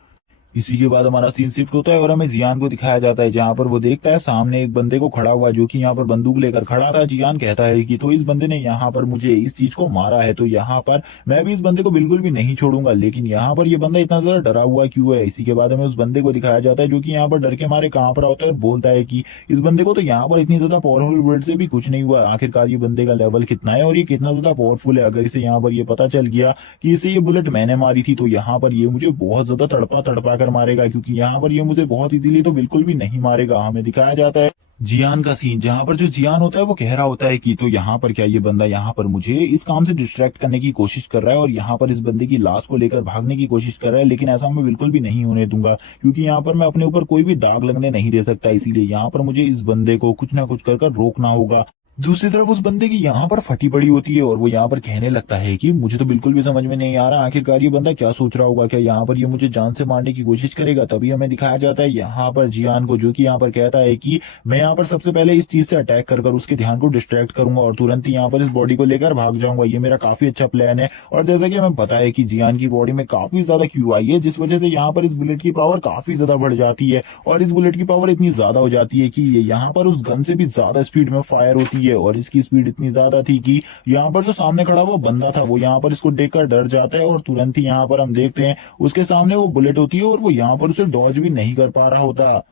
इसी के बाद हमारा सीन शिफ्ट होता है और हमें जियान को दिखाया जाता है, जहां पर वो देखता है सामने एक बंदे को खड़ा हुआ जो कि यहाँ पर बंदूक लेकर खड़ा था। जियान कहता है कि तो इस बंदे ने यहाँ पर मुझे इस चीज को मारा है, तो यहाँ पर मैं भी इस बंदे को बिल्कुल भी नहीं छोड़ूंगा। लेकिन यहाँ पर ये बंदा इतना ज्यादा डरा हुआ क्यों है? इसी के बाद हमें उस बंदे को दिखाया जाता है जो कि यहाँ पर डर के मारे कांप रहा होता है, बोलता है कि इस बंदे को तो यहाँ पर इतनी ज्यादा पावरफुल बुलेट से भी कुछ नहीं हुआ, आखिरकार ये बंदे का लेवल कितना है और ये कितना ज्यादा पावरफुल है। अगर इसे यहाँ पर ये पता चल गया कि इसे ये बुलेट मैंने मारी थी तो यहाँ पर ये मुझे बहुत ज्यादा तड़पा तड़पा कर मारेगा, क्योंकि यहाँ पर ये मुझे बहुत इजीली तो बिल्कुल भी नहीं मारेगा। हमें दिखाया जाता है जियान का सीन, जहां पर जो जियान होता है वो कह रहा होता है कि तो यहाँ पर क्या ये बंदा यहाँ पर मुझे इस काम से डिस्ट्रैक्ट करने की कोशिश कर रहा है और यहाँ पर इस बंदे की लाश को लेकर भागने की कोशिश कर रहा है, लेकिन ऐसा मैं बिल्कुल भी नहीं होने दूंगा, क्योंकि यहाँ पर मैं अपने ऊपर कोई भी दाग लगने नहीं दे सकता। इसीलिए यहाँ पर मुझे इस बंदे को कुछ ना कुछ कर रोकना होगा। दूसरी तरफ उस बंदे की यहाँ पर फटी पड़ी होती है और वो यहाँ पर कहने लगता है कि मुझे तो बिल्कुल भी समझ में नहीं आ रहा आखिरकार ये बंदा क्या सोच रहा होगा, क्या यहाँ पर ये मुझे जान से मारने की कोशिश करेगा। तभी हमें दिखाया जाता है यहाँ पर जियान को, जो कि यहाँ पर कहता है कि मैं यहाँ पर सबसे पहले इस चीज से अटैक कर उसके ध्यान को डिस्ट्रैक्ट करूंगा और तुरंत ही यहाँ पर इस बॉडी को लेकर भाग जाऊंगा। ये मेरा काफी अच्छा प्लान है। और जैसा कि हमें पता है कि जियान की बॉडी में काफी ज्यादा QI है, जिस वजह से यहाँ पर इस बुलेट की पावर काफी ज्यादा बढ़ जाती है और इस बुलेट की पावर इतनी ज्यादा हो जाती है कि ये यहाँ पर उस गन से भी ज्यादा स्पीड में फायर होती है और इसकी स्पीड इतनी ज्यादा थी कि यहाँ पर जो सामने खड़ा हुआ बंदा था वो यहाँ पर इसको देखकर डर जाता है और तुरंत ही यहाँ पर हम देखते हैं उसके सामने वो बुलेट होती है और वो यहाँ पर उसे डॉज भी नहीं कर पा रहा होता।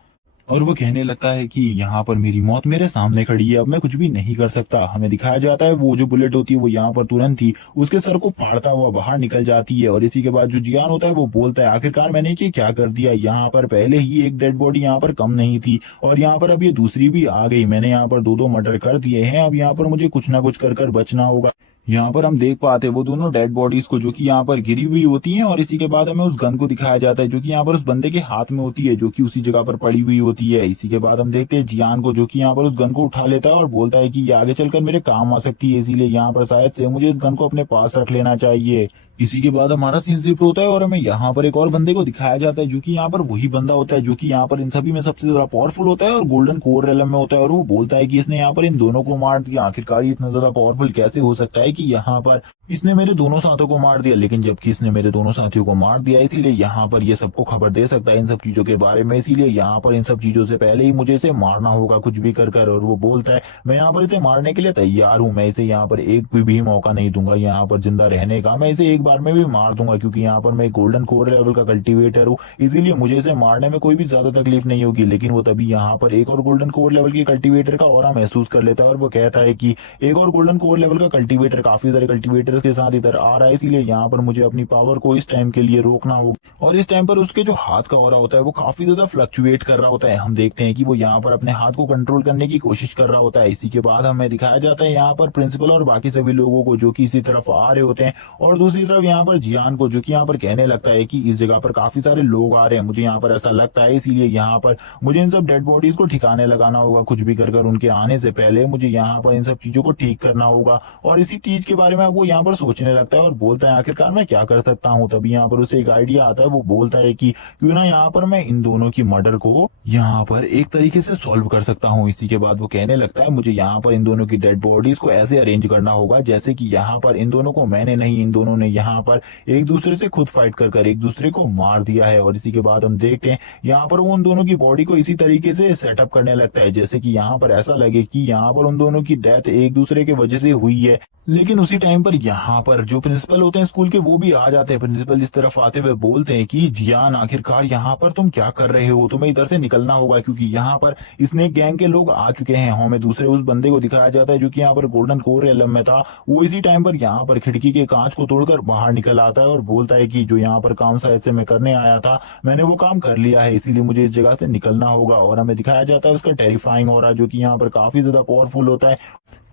और वो कहने लगता है कि यहाँ पर मेरी मौत मेरे सामने खड़ी है, अब मैं कुछ भी नहीं कर सकता। हमें दिखाया जाता है वो जो बुलेट होती है वो यहाँ पर तुरंत ही उसके सर को फाड़ता हुआ बाहर निकल जाती है। और इसी के बाद जो जियान होता है वो बोलता है आखिरकार मैंने ये क्या कर दिया, यहाँ पर पहले ही एक डेड बॉडी यहाँ पर कम नहीं थी और यहाँ पर अब ये दूसरी भी आ गई। मैंने यहाँ पर दो दो मर्डर कर दिए हैं, अब यहाँ पर मुझे कुछ ना कुछ कर बचना होगा। यहाँ पर हम देख पाते हैं वो दोनों डेड बॉडीज को जो कि यहाँ पर गिरी हुई होती हैं। और इसी के बाद हमें उस गन को दिखाया जाता है जो कि यहाँ पर उस बंदे के हाथ में होती है, जो कि उसी जगह पर पड़ी हुई होती है। इसी के बाद हम देखते हैं जियान को जो कि यहाँ पर उस गन को उठा लेता है और बोलता है कि ये आगे चलकर मेरे काम आ सकती है, इसीलिए यहाँ पर शायद से मुझे इस गन को अपने पास रख लेना चाहिए। इसी के बाद हमारा सीन शिफ्ट होता है और हमें यहाँ पर एक और बंदे को दिखाया जाता है जो कि यहाँ पर वही बंदा होता है जो कि यहाँ पर इन सभी में सबसे ज्यादा पावरफुल होता है और गोल्डन कोर रेलम में होता है। और वो बोलता है कि इसने यहाँ पर इन दोनों को मार दिया, आखिरकार ये इतना ज्यादा पावरफुल कैसे हो सकता है कि यहाँ पर इसने मेरे दोनों साथियों को मार दिया। लेकिन जबकि इसने मेरे दोनों साथियों को मार दिया इसीलिए यहाँ पर ये सबको खबर दे सकता है इन सब चीजों के बारे में, इसीलिए यहाँ पर इन सब चीजों से पहले ही मुझे इसे मारना होगा कुछ भी कर कर। और वो बोलता है मैं यहाँ पर इसे मारने के लिए तैयार हूँ, मैं इसे यहाँ पर एक भी मौका नहीं दूंगा यहाँ पर जिंदा रहने का, मैं इसे एक बार में भी मार दूंगा क्योंकि यहाँ पर मैं गोल्डन कोर लेवल का कल्टीवेटर हूँ, इसीलिए मुझे इसे मारने में कोई भी ज्यादा तकलीफ नहीं होगी। लेकिन वो तभी यहाँ पर एक और गोल्डन कोर लेवल के कल्टीवेटर का ऑरा महसूस कर लेता है और वो कहता है कि एक और गोल्डन कोर लेवल का कल्टीवेटर काफी सारे कल्टीवेटर्स के साथ इधर आ रहा है, इसलिए यहाँ पर मुझे अपनी पावर को इस टाइम के लिए रोकना होगा। और इस टाइम पर उसके जो हाथ का ऑरा होता है वो काफी ज्यादा फ्लक्चुएट कर रहा होता है। हम देखते हैं कि वो यहाँ पर अपने हाथ को कंट्रोल करने की कोशिश कर रहा होता है। इसी के बाद हमें दिखाया जाता है यहाँ पर प्रिंसिपल और बाकी सभी लोगों को जो कि इसी तरफ आ रहे होते हैं और दूसरी तरफ यहाँ पर जियान को जो कि यहाँ पर कहने लगता है कि इस जगह पर काफी सारे लोग आ रहे हैं, मुझे यहाँ पर ऐसा लगता है इसीलिए यहाँ पर मुझे इन सब डेड बॉडीज को ठिकाने लगाना होगा, कुछ भी कर उनके आने से पहले मुझे यहाँ पर इन सब चीजों को ठीक करना होगा। और इसी चीज के बारे में वो यहाँ पर सोचने लगता है और बोलता है आखिरकार मैं क्या कर सकता हूँ। तभी यहाँ पर उसे एक आइडिया आता है, वो बोलता है कि क्यों ना यहाँ पर मैं इन दोनों की मर्डर को यहाँ पर एक तरीके से सॉल्व कर सकता हूँ। इसी के बाद वो कहने लगता है मुझे यहाँ पर इन दोनों की डेड बॉडीज को ऐसे अरेंज करना होगा जैसे कि यहाँ पर इन दोनों को मैंने नहीं, इन दोनों ने यहाँ पर एक दूसरे से खुद फाइट कर एक दूसरे को मार दिया है। और इसी के बाद हम देखते हैं यहाँ पर वो उन दोनों की बॉडी को इसी तरीके से सेटअप करने लगता है जैसे कि यहाँ पर ऐसा लगे कि यहाँ पर उन दोनों की डेथ एक दूसरे के वजह से हुई है। लेकिन उसी टाइम पर यहाँ पर जो प्रिंसिपल होते हैं स्कूल के वो भी आ जाते हैं। प्रिंसिपल इस तरफ आते हुए बोलते हैं कि जियान आखिरकार यहाँ पर तुम क्या कर रहे हो, तुम्हें इधर से निकलना होगा क्योंकि यहाँ पर स्नेक गैंग के लोग आ चुके हैं। हमें दूसरे उस बंदे को दिखाया जाता है जो कि यहाँ पर गोल्डन कोर एलम में था, वो इसी टाइम पर यहाँ पर खिड़की के कांच को तोड़कर बाहर निकल आता है और बोलता है कि जो यहाँ पर काम शायद से मैं करने आया था मैंने वो काम कर लिया है, इसीलिए मुझे इस जगह से निकलना होगा। और हमें दिखाया जाता है उसका टेरिफाइंग ऑरा जो कि यहाँ पर काफी ज्यादा पावरफुल होता है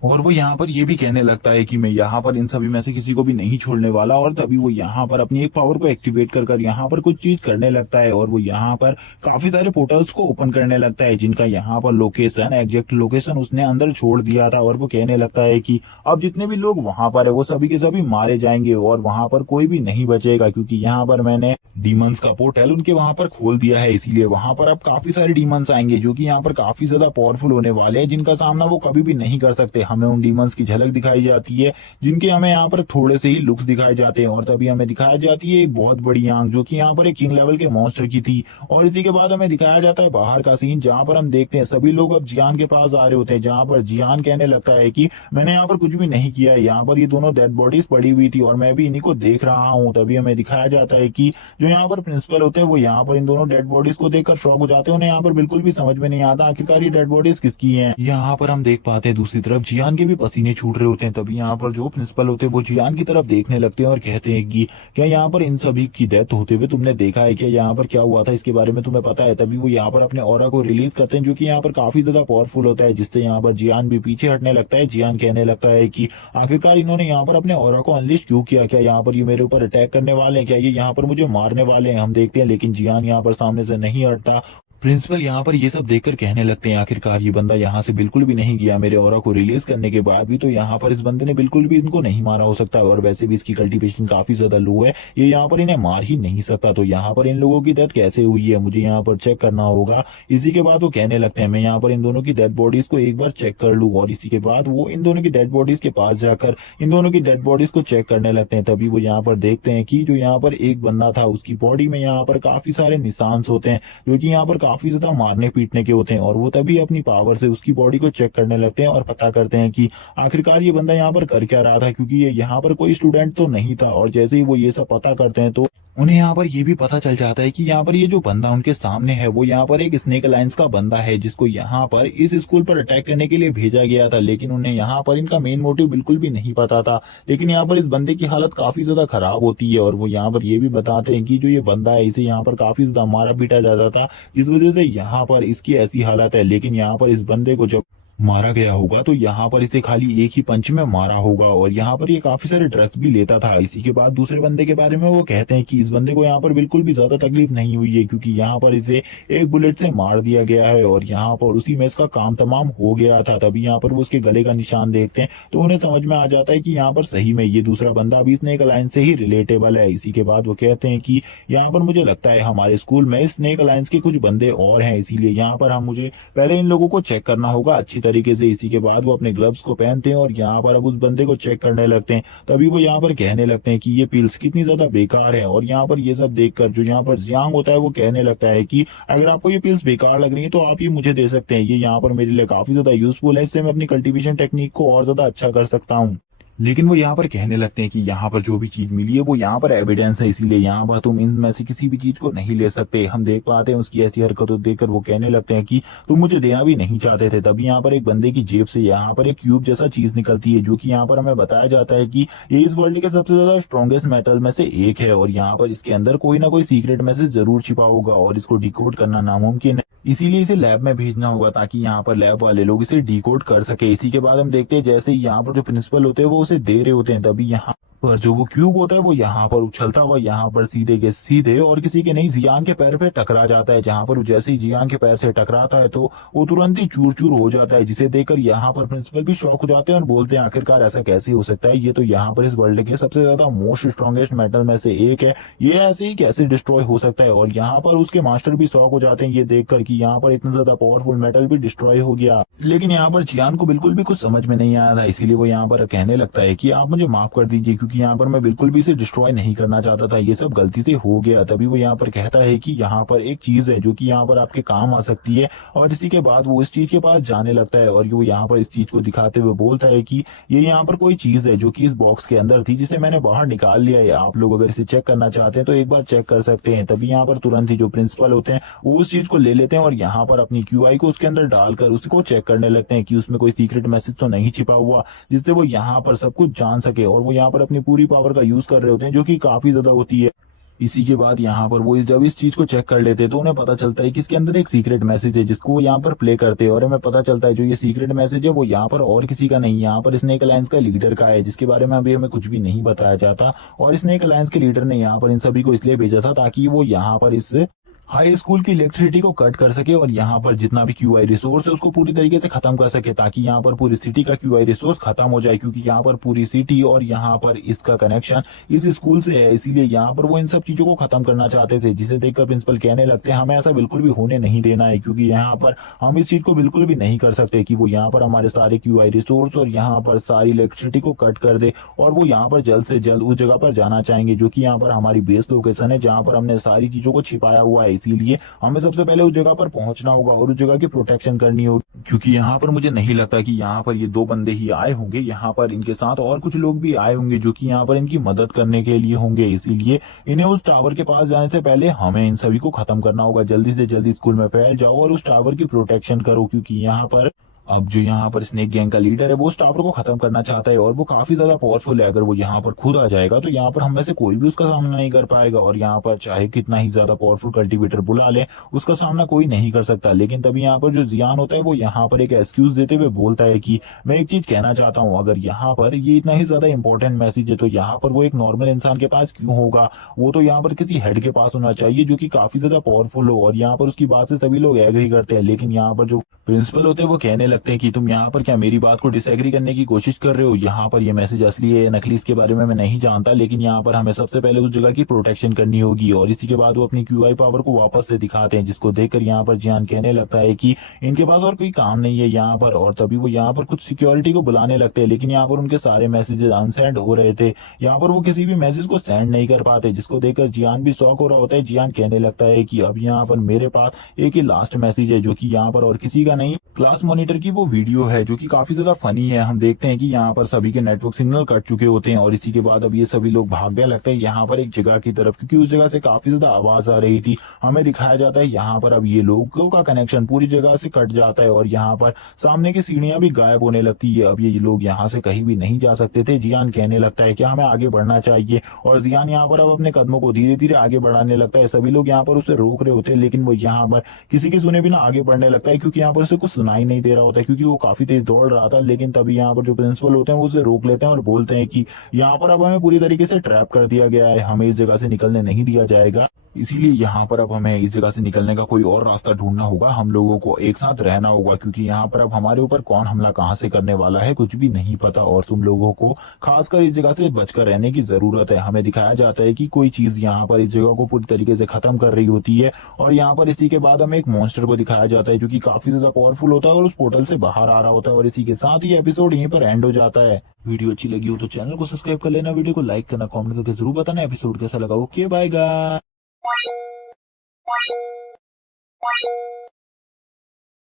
और वो यहाँ पर ये भी कहने लगता है कि मैं यहाँ पर इन सभी में से किसी को भी नहीं छोड़ने वाला। और तभी वो यहाँ पर अपनी एक पावर को एक्टिवेट कर यहाँ पर कुछ चीज करने लगता है और वो यहाँ पर काफी सारे पोर्टल्स को ओपन करने लगता है जिनका यहाँ पर लोकेशन एग्जैक्ट लोकेशन उसने अंदर छोड़ दिया था। और वो कहने लगता है कि अब जितने भी लोग वहां पर है वो सभी के सभी मारे जाएंगे और वहां पर कोई भी नहीं बचेगा क्योंकि यहाँ पर मैंने डीमंस का पोर्टल उनके वहां पर खोल दिया है, इसीलिए वहां पर अब काफी सारे डीमंस आएंगे जो कि यहाँ पर काफी ज्यादा पावरफुल होने वाले हैं जिनका सामना वो कभी भी नहीं कर सकते। हमें उन डीमंस की झलक दिखाई जाती है जिनके हमें यहाँ पर थोड़े से ही लुक्स दिखाए जाते हैं और तभी हमें दिखाया जाती है एक बहुत बड़ी आंख जो कि यहाँ पर एक किंग लेवल के मॉन्स्टर की थी। और इसी के बाद हमें दिखाया जाता है बाहर का सीन जहां पर हम देखते हैं सभी लोग अब जियान के पास आ रहे होते हैं, जहां पर जियान कहने लगता है कि मैंने यहाँ पर कुछ भी नहीं किया है, यहाँ पर ये दोनों डेड बॉडीज पड़ी हुई थी और मैं भी इन्हीं को देख रहा हूँ। तभी हमें दिखाया जाता है कि जो यहाँ पर प्रिंसिपल होते हैं वो यहाँ पर इन दोनों डेड बॉडीज को देखकर शॉक हो जाते हैं, उन्हें यहाँ पर बिल्कुल भी समझ में नहीं आता आखिरकार ये डेड बॉडीज किसकी हैं। यहाँ पर हम देख पाते हैं दूसरी तरफ जियान के भी पसीने छूट रहे होते हैं। तभी यहाँ पर जो प्रिंसिपल होते हैं वो जियान की तरफ देखने लगते हैं और कहते हैं कि क्या यहाँ पर इन सभी की डेथ होते हुए तुमने देखा है, क्या यहाँ पर क्या हुआ था इसके बारे में तुम्हें पता है। तभी वो यहाँ पर अपने ऑरा को रिलीज करते हैं जो कि यहाँ पर काफी ज्यादा पावरफुल होता है जिससे यहाँ पर जियान भी पीछे हटने लगता है। जियान कहने लगता है कि आखिरकार इन्होंने यहाँ पर अपने ऑरा को अनलिश क्यों किया, क्या यहाँ पर ये मेरे ऊपर अटैक करने वाले हैं, क्या ये यहाँ पर मुझे मारने वाले हैं। हम देखते हैं लेकिन जियान यहाँ पर सामने से नहीं हटता। प्रिंसिपल यहाँ पर ये सब देखकर कहने लगते हैं आखिरकार ये बंदा यहाँ से बिल्कुल भी नहीं गया, मेरे ऑरा को रिलीज करने के बाद भी तो यहाँ पर इस बंदे ने बिल्कुल भी इनको नहीं मारा हो सकता और वैसे भी इसकी कल्टीवेशन काफी ज्यादा लो है, ये यहाँ पर इन्हें मार ही नहीं सकता। तो यहाँ पर इन लोगों की डेथ कैसे हुई है मुझे यहाँ पर चेक करना होगा। इसी के बाद वो कहने लगते हैं मैं यहाँ पर इन दोनों की डेड बॉडीज को एक बार चेक कर लूँ और इसी के बाद वो इन दोनों की डेड बॉडीज के पास जाकर इन दोनों की डेड बॉडीज को चेक करने लगते हैं। तभी वो यहाँ पर देखते हैं कि जो यहाँ पर एक बंदा था उसकी बॉडी में यहाँ पर काफी सारे निशान होते हैं जो कि यहाँ पर काफी ज्यादा मारने पीटने के होते हैं और वो तभी अपनी पावर से उसकी बॉडी को चेक करने लगते हैं और पता करते हैं कि आखिरकार ये बंदा यहाँ पर कर क्या रहा था क्योंकि ये यहाँ पर कोई स्टूडेंट तो नहीं था। और जैसे ही वो ये सब पता करते हैं तो उन्हें यहाँ पर ये भी पता चल जाता है कि यहाँ पर ये जो बंदा उनके सामने है वो यहाँ पर एक स्नेक अलायंस का बंदा है, जिसको यहाँ पर इस स्कूल पर अटैक करने के लिए भेजा गया था। लेकिन उन्हें यहाँ पर इनका मेन मोटिव बिल्कुल भी नहीं पता था। लेकिन यहाँ पर इस बंदे की हालत काफी ज्यादा खराब होती है और वो यहाँ पर ये भी बताते हैं कि जो ये बंदा है इसे यहाँ पर काफी ज्यादा मारा पीटा जाता था, जिस वजह से यहाँ पर इसकी ऐसी हालत है। लेकिन यहाँ पर इस बंदे को जब मारा गया होगा तो यहाँ पर इसे खाली एक ही पंच में मारा होगा। और यहाँ पर ये काफी सारे ड्रग्स भी लेता था। इसी के बाद दूसरे बंदे के बारे में वो कहते हैं कि इस बंदे को यहाँ पर बिल्कुल भी ज्यादा तकलीफ नहीं हुई है, क्योंकि यहाँ पर इसे एक बुलेट से मार दिया गया है और यहाँ पर उसी में इसका काम तमाम हो गया था। तभी यहाँ पर वो उसके गले का निशान देखते हैं तो उन्हें समझ में आ जाता है कि यहाँ पर सही में ये दूसरा बंदा अभी स्नेक अलायंस से ही रिलेटेबल है। इसी के बाद वो कहते हैं कि यहाँ पर मुझे लगता है हमारे स्कूल में स्नेक अलायंस के कुछ बंदे और हैं, इसीलिए यहाँ पर हम मुझे पहले इन लोगों को चेक करना होगा अच्छी तरीके से। इसी के बाद वो अपने ग्लव्स को पहनते हैं और यहाँ पर अब उस बंदे को चेक करने लगते हैं। तभी वो यहाँ पर कहने लगते हैं कि ये पिल्स कितनी ज्यादा बेकार है। और यहाँ पर ये सब देखकर जो यहाँ पर जियांग होता है वो कहने लगता है कि अगर आपको ये पिल्स बेकार लग रही है तो आप ये मुझे दे सकते हैं, ये यहाँ पर मेरे लिए काफी ज्यादा यूजफुल है, इससे मैं अपनी कल्टीवेशन टेक्निक को और ज्यादा अच्छा कर सकता हूँ। लेकिन वो यहाँ पर कहने लगते हैं कि यहाँ पर जो भी चीज मिली है वो यहाँ पर एविडेंस है, इसीलिए यहाँ पर तुम इनमें से किसी भी चीज को नहीं ले सकते। हम देख पाते हैं उसकी ऐसी हरकतों देखकर वो कहने लगते हैं कि तुम मुझे देना भी नहीं चाहते थे। तभी यहाँ पर एक बंदे की जेब से यहाँ पर एक क्यूब जैसा चीज निकलती है, जो कि यहाँ पर हमें बताया जाता है कि ये इस वर्ल्ड के सबसे ज्यादा स्ट्रॉन्गेस्ट मेटल में से एक है और यहाँ पर इसके अंदर कोई ना कोई सीक्रेट मैसेज जरूर छिपा होगा और इसको डिकोड करना नामुमकिन है। इसीलिए इसे लैब में भेजना होगा ताकि यहाँ पर लैब वाले लोग इसे डिकोड कर सके। इसी के बाद हम देखते हैं जैसे ही यहाँ पर जो प्रिंसिपल होते हैं वो उसे दे रहे होते हैं, तभी यहाँ पर जो वो क्यूब होता है वो यहाँ पर उछलता हुआ यहाँ पर सीधे के सीधे और किसी के नहीं जियान के पैर पे टकरा जाता है। जहाँ पर वो जैसे ही जियान के पैर से टकराता है तो वो तुरंत ही चूर चूर हो जाता है, जिसे देखकर यहाँ पर प्रिंसिपल भी शॉक हो जाते हैं और बोलते हैं आखिरकार ऐसा कैसे हो सकता है, ये तो यहाँ पर इस वर्ल्ड के सबसे ज्यादा मोस्ट स्ट्रॉन्गेस्ट मेटल में से एक है, ये ऐसे ही कैसे डिस्ट्रॉय हो सकता है। और यहाँ पर उसके मास्टर भी शॉक हो जाते हैं ये देखकर कि यहाँ पर इतना ज्यादा पावरफुल मेटल भी डिस्ट्रॉय हो गया। लेकिन यहाँ पर जियान को बिल्कुल भी कुछ समझ में नहीं आया था, इसीलिए वो यहाँ पर कहने लगता है कि आप मुझे माफ कर दीजिए, क्योंकि यहाँ पर मैं बिल्कुल भी इसे डिस्ट्रॉय नहीं करना चाहता था, ये सब गलती से हो गया। तभी वो यहाँ पर कहता है कि यहाँ पर एक चीज है जो कि यहाँ पर आपके काम आ सकती है। और इसी के बाद वो इस चीज के पास जाने लगता है और वो यहाँ पर इस चीज को दिखाते हुए बोलता है कि ये यहाँ पर कोई चीज है जो कि इस बॉक्स के अंदर थी, जिसे मैंने बाहर निकाल लिया है। आप लोग अगर इसे चेक करना चाहते हैं तो एक बार चेक कर सकते हैं। तभी यहाँ पर तुरंत ही जो प्रिंसिपल होते हैं वो उस चीज को ले लेते हैं और यहाँ पर अपनी क्यूआई को उसके अंदर डालकर उसको चेक करने लगते हैं कि उसमें कोई सीक्रेट मैसेज तो नहीं छिपा हुआ, जिससे वो यहाँ पर सब कुछ जान सके। और वो यहाँ पर अपनी पूरी पावर का यूज कर रहे होते हैं जो कि काफी ज्यादा होती है। इसी के बाद यहाँ पर वो जब इस चीज को चेक कर लेते हैं तो उन्हें पता चलता है कि इसके अंदर एक सीक्रेट मैसेज है, जिसको वो यहाँ पर प्ले करते हैं। और हमें पता चलता है जो ये सीक्रेट मैसेज है वो यहाँ पर और किसी का नहीं, यहाँ पर स्नेक अलायंस का लीडर का है, जिसके बारे में अभी हमें कुछ भी नहीं बताया जाता। और स्नेक अलायंस के लीडर ने यहाँ पर इन सभी को इसलिए भेजा था ताकि वो यहाँ पर इस हाई स्कूल की इलेक्ट्रिसिटी को कट कर सके और यहाँ पर जितना भी क्यूआई रिसोर्स है उसको पूरी तरीके से खत्म कर सके, ताकि यहाँ पर पूरी सिटी का क्यूआई रिसोर्स खत्म हो जाए, क्योंकि यहाँ पर पूरी सिटी और यहाँ पर इसका कनेक्शन इस स्कूल से है। इसीलिए यहाँ पर वो इन सब चीजों को खत्म करना चाहते थे, जिसे देखकर प्रिंसिपल कहने लगते हैं हमें ऐसा बिल्कुल भी होने नहीं देना है, क्योंकि यहाँ पर हम इस चीज को बिल्कुल भी नहीं कर सकते कि वो यहाँ पर हमारे सारे क्यूआई रिसोर्स और यहाँ पर सारी इलेक्ट्रिसिटी को कट कर दे। और वो यहाँ पर जल्द से जल्द उस जगह पर जाना चाहेंगे जो कि यहाँ पर हमारी बेस लोकेशन है, जहाँ पर हमने सारी चीजों को छिपाया हुआ है। इसीलिए हमें सबसे पहले उस जगह पर पहुंचना होगा और उस जगह की प्रोटेक्शन करनी होगी, क्योंकि यहाँ पर मुझे नहीं लगता कि यहाँ पर ये दो बंदे ही आए होंगे, यहाँ पर इनके साथ और कुछ लोग भी आए होंगे जो कि यहाँ पर इनकी मदद करने के लिए होंगे। इसीलिए इन्हें उस टावर के पास जाने से पहले हमें इन सभी को खत्म करना होगा। जल्दी से जल्दी स्कूल में फैल जाओ और उस टावर की प्रोटेक्शन करो, क्योंकि यहाँ पर अब जो यहाँ पर स्नेक गैंग का लीडर है वो उस टावर को खत्म करना चाहता है और वो काफी ज्यादा पावरफुल है। अगर वो यहाँ पर खुद आ जाएगा तो यहाँ पर हम में से कोई भी उसका सामना नहीं कर पाएगा और यहाँ पर चाहे कितना ही ज्यादा पावरफुल कल्टीवेटर बुला ले उसका सामना कोई नहीं कर सकता। लेकिन तभी यहाँ पर जो जियान होता है वो यहाँ पर एक एक्सक्यूज देते हुए बोलता है कि मैं एक चीज कहना चाहता हूँ, अगर यहाँ पर ये इतना ही ज्यादा इंपॉर्टेंट मैसेज है तो यहाँ पर वो एक नॉर्मल इंसान के पास क्यों होगा, वो तो यहाँ पर किसी हेड के पास होना चाहिए जो कि काफी ज्यादा पावरफुल हो। और यहाँ पर उसकी बात से सभी लोग एग्री करते हैं, लेकिन यहाँ पर जो प्रिंसिपल होते हैं वो कहने लगते हैं कि तुम यहाँ पर क्या मेरी बात को डिसएग्री करने की कोशिश कर रहे हो, यहाँ पर ये मैसेज असली है या नकली इसके बारे में मैं नहीं जानता, लेकिन यहाँ पर हमें सबसे पहले उस जगह की प्रोटेक्शन करनी होगी। और इसी के बाद वो अपनी क्यूआई पावर को वापस से दिखाते हैं, जिसको देखकर यहाँ पर जियान कहने लगता है कि इनके पास और कोई काम नहीं है यहाँ पर। और तभी वो यहाँ पर कुछ सिक्योरिटी को बुलाने लगते हैं, लेकिन यहाँ पर उनके सारे मैसेजेस अनसेंड हो रहे थे, यहाँ पर वो किसी भी मैसेज को सेंड नहीं कर पाते, जिसको देखकर जियान भी शॉक हो रहा होता है। जियान कहने लगता है कि अब यहाँ पर मेरे पास एक ही लास्ट मैसेज है जो कि यहाँ पर और किसी का नहीं, क्लास मॉनिटर की वो वीडियो है जो कि काफी ज्यादा फनी है। हम देखते हैं कि यहाँ पर सभी के नेटवर्क सिग्नल कट चुके होते हैं और इसी के बाद अब ये सभी लोग भागने लगते हैं यहाँ पर एक जगह की तरफ, क्योंकि उस जगह से काफी ज्यादा आवाज आ रही थी। हमें दिखाया जाता है यहाँ पर अब ये लोगों का कनेक्शन पूरी जगह से कट जाता है और यहाँ पर सामने की सीढ़ियां भी गायब होने लगती है। अब ये लोग यहाँ से कहीं भी नहीं जा सकते थे। जियान कहने लगता है कि हमें आगे बढ़ना चाहिए और जियान यहाँ पर अब अपने कदमों को धीरे धीरे आगे बढ़ाने लगता है। सभी लोग यहाँ पर उसे रोक रहे होते हैं लेकिन वो यहाँ पर किसी के सुने बिना आगे बढ़ने लगता है, क्योंकि यहाँ पर उसे कुछ सुनाई नहीं दे रहा होता है, क्योंकि वो काफी तेज दौड़ रहा था। लेकिन तभी यहाँ पर जो प्रिंसिपल होते हैं वो उसे रोक लेते हैं और बोलते हैं कि यहाँ पर अब हमें पूरी तरीके से ट्रैप कर दिया गया है, हमें इस जगह से निकलने नहीं दिया जाएगा। इसीलिए यहाँ पर अब हमें इस जगह से निकलने का कोई और रास्ता ढूंढना होगा। हम लोगों को एक साथ रहना होगा, क्योंकि यहाँ पर अब हमारे ऊपर कौन हमला कहाँ से करने वाला है कुछ भी नहीं पता और तुम लोगों को खासकर इस जगह से बचकर रहने की जरूरत है। हमें दिखाया जाता है कि कोई चीज यहाँ पर इस जगह को पूरी तरीके से खत्म कर रही होती है और यहाँ पर इसी के बाद हमें एक मॉन्स्टर को दिखाया जाता है जो कि काफी ज्यादा पावरफुल होता है और उस पोर्टल से बाहर आ रहा होता है। और इसी के साथ ही एपिसोड यहीं पर एंड हो जाता है। वीडियो अच्छी लगी हो तो चैनल को सब्सक्राइब कर लेना, वीडियो को लाइक करना, कमेंट करके जरूर बताना एपिसोड कैसा लगा। Okay bye guys.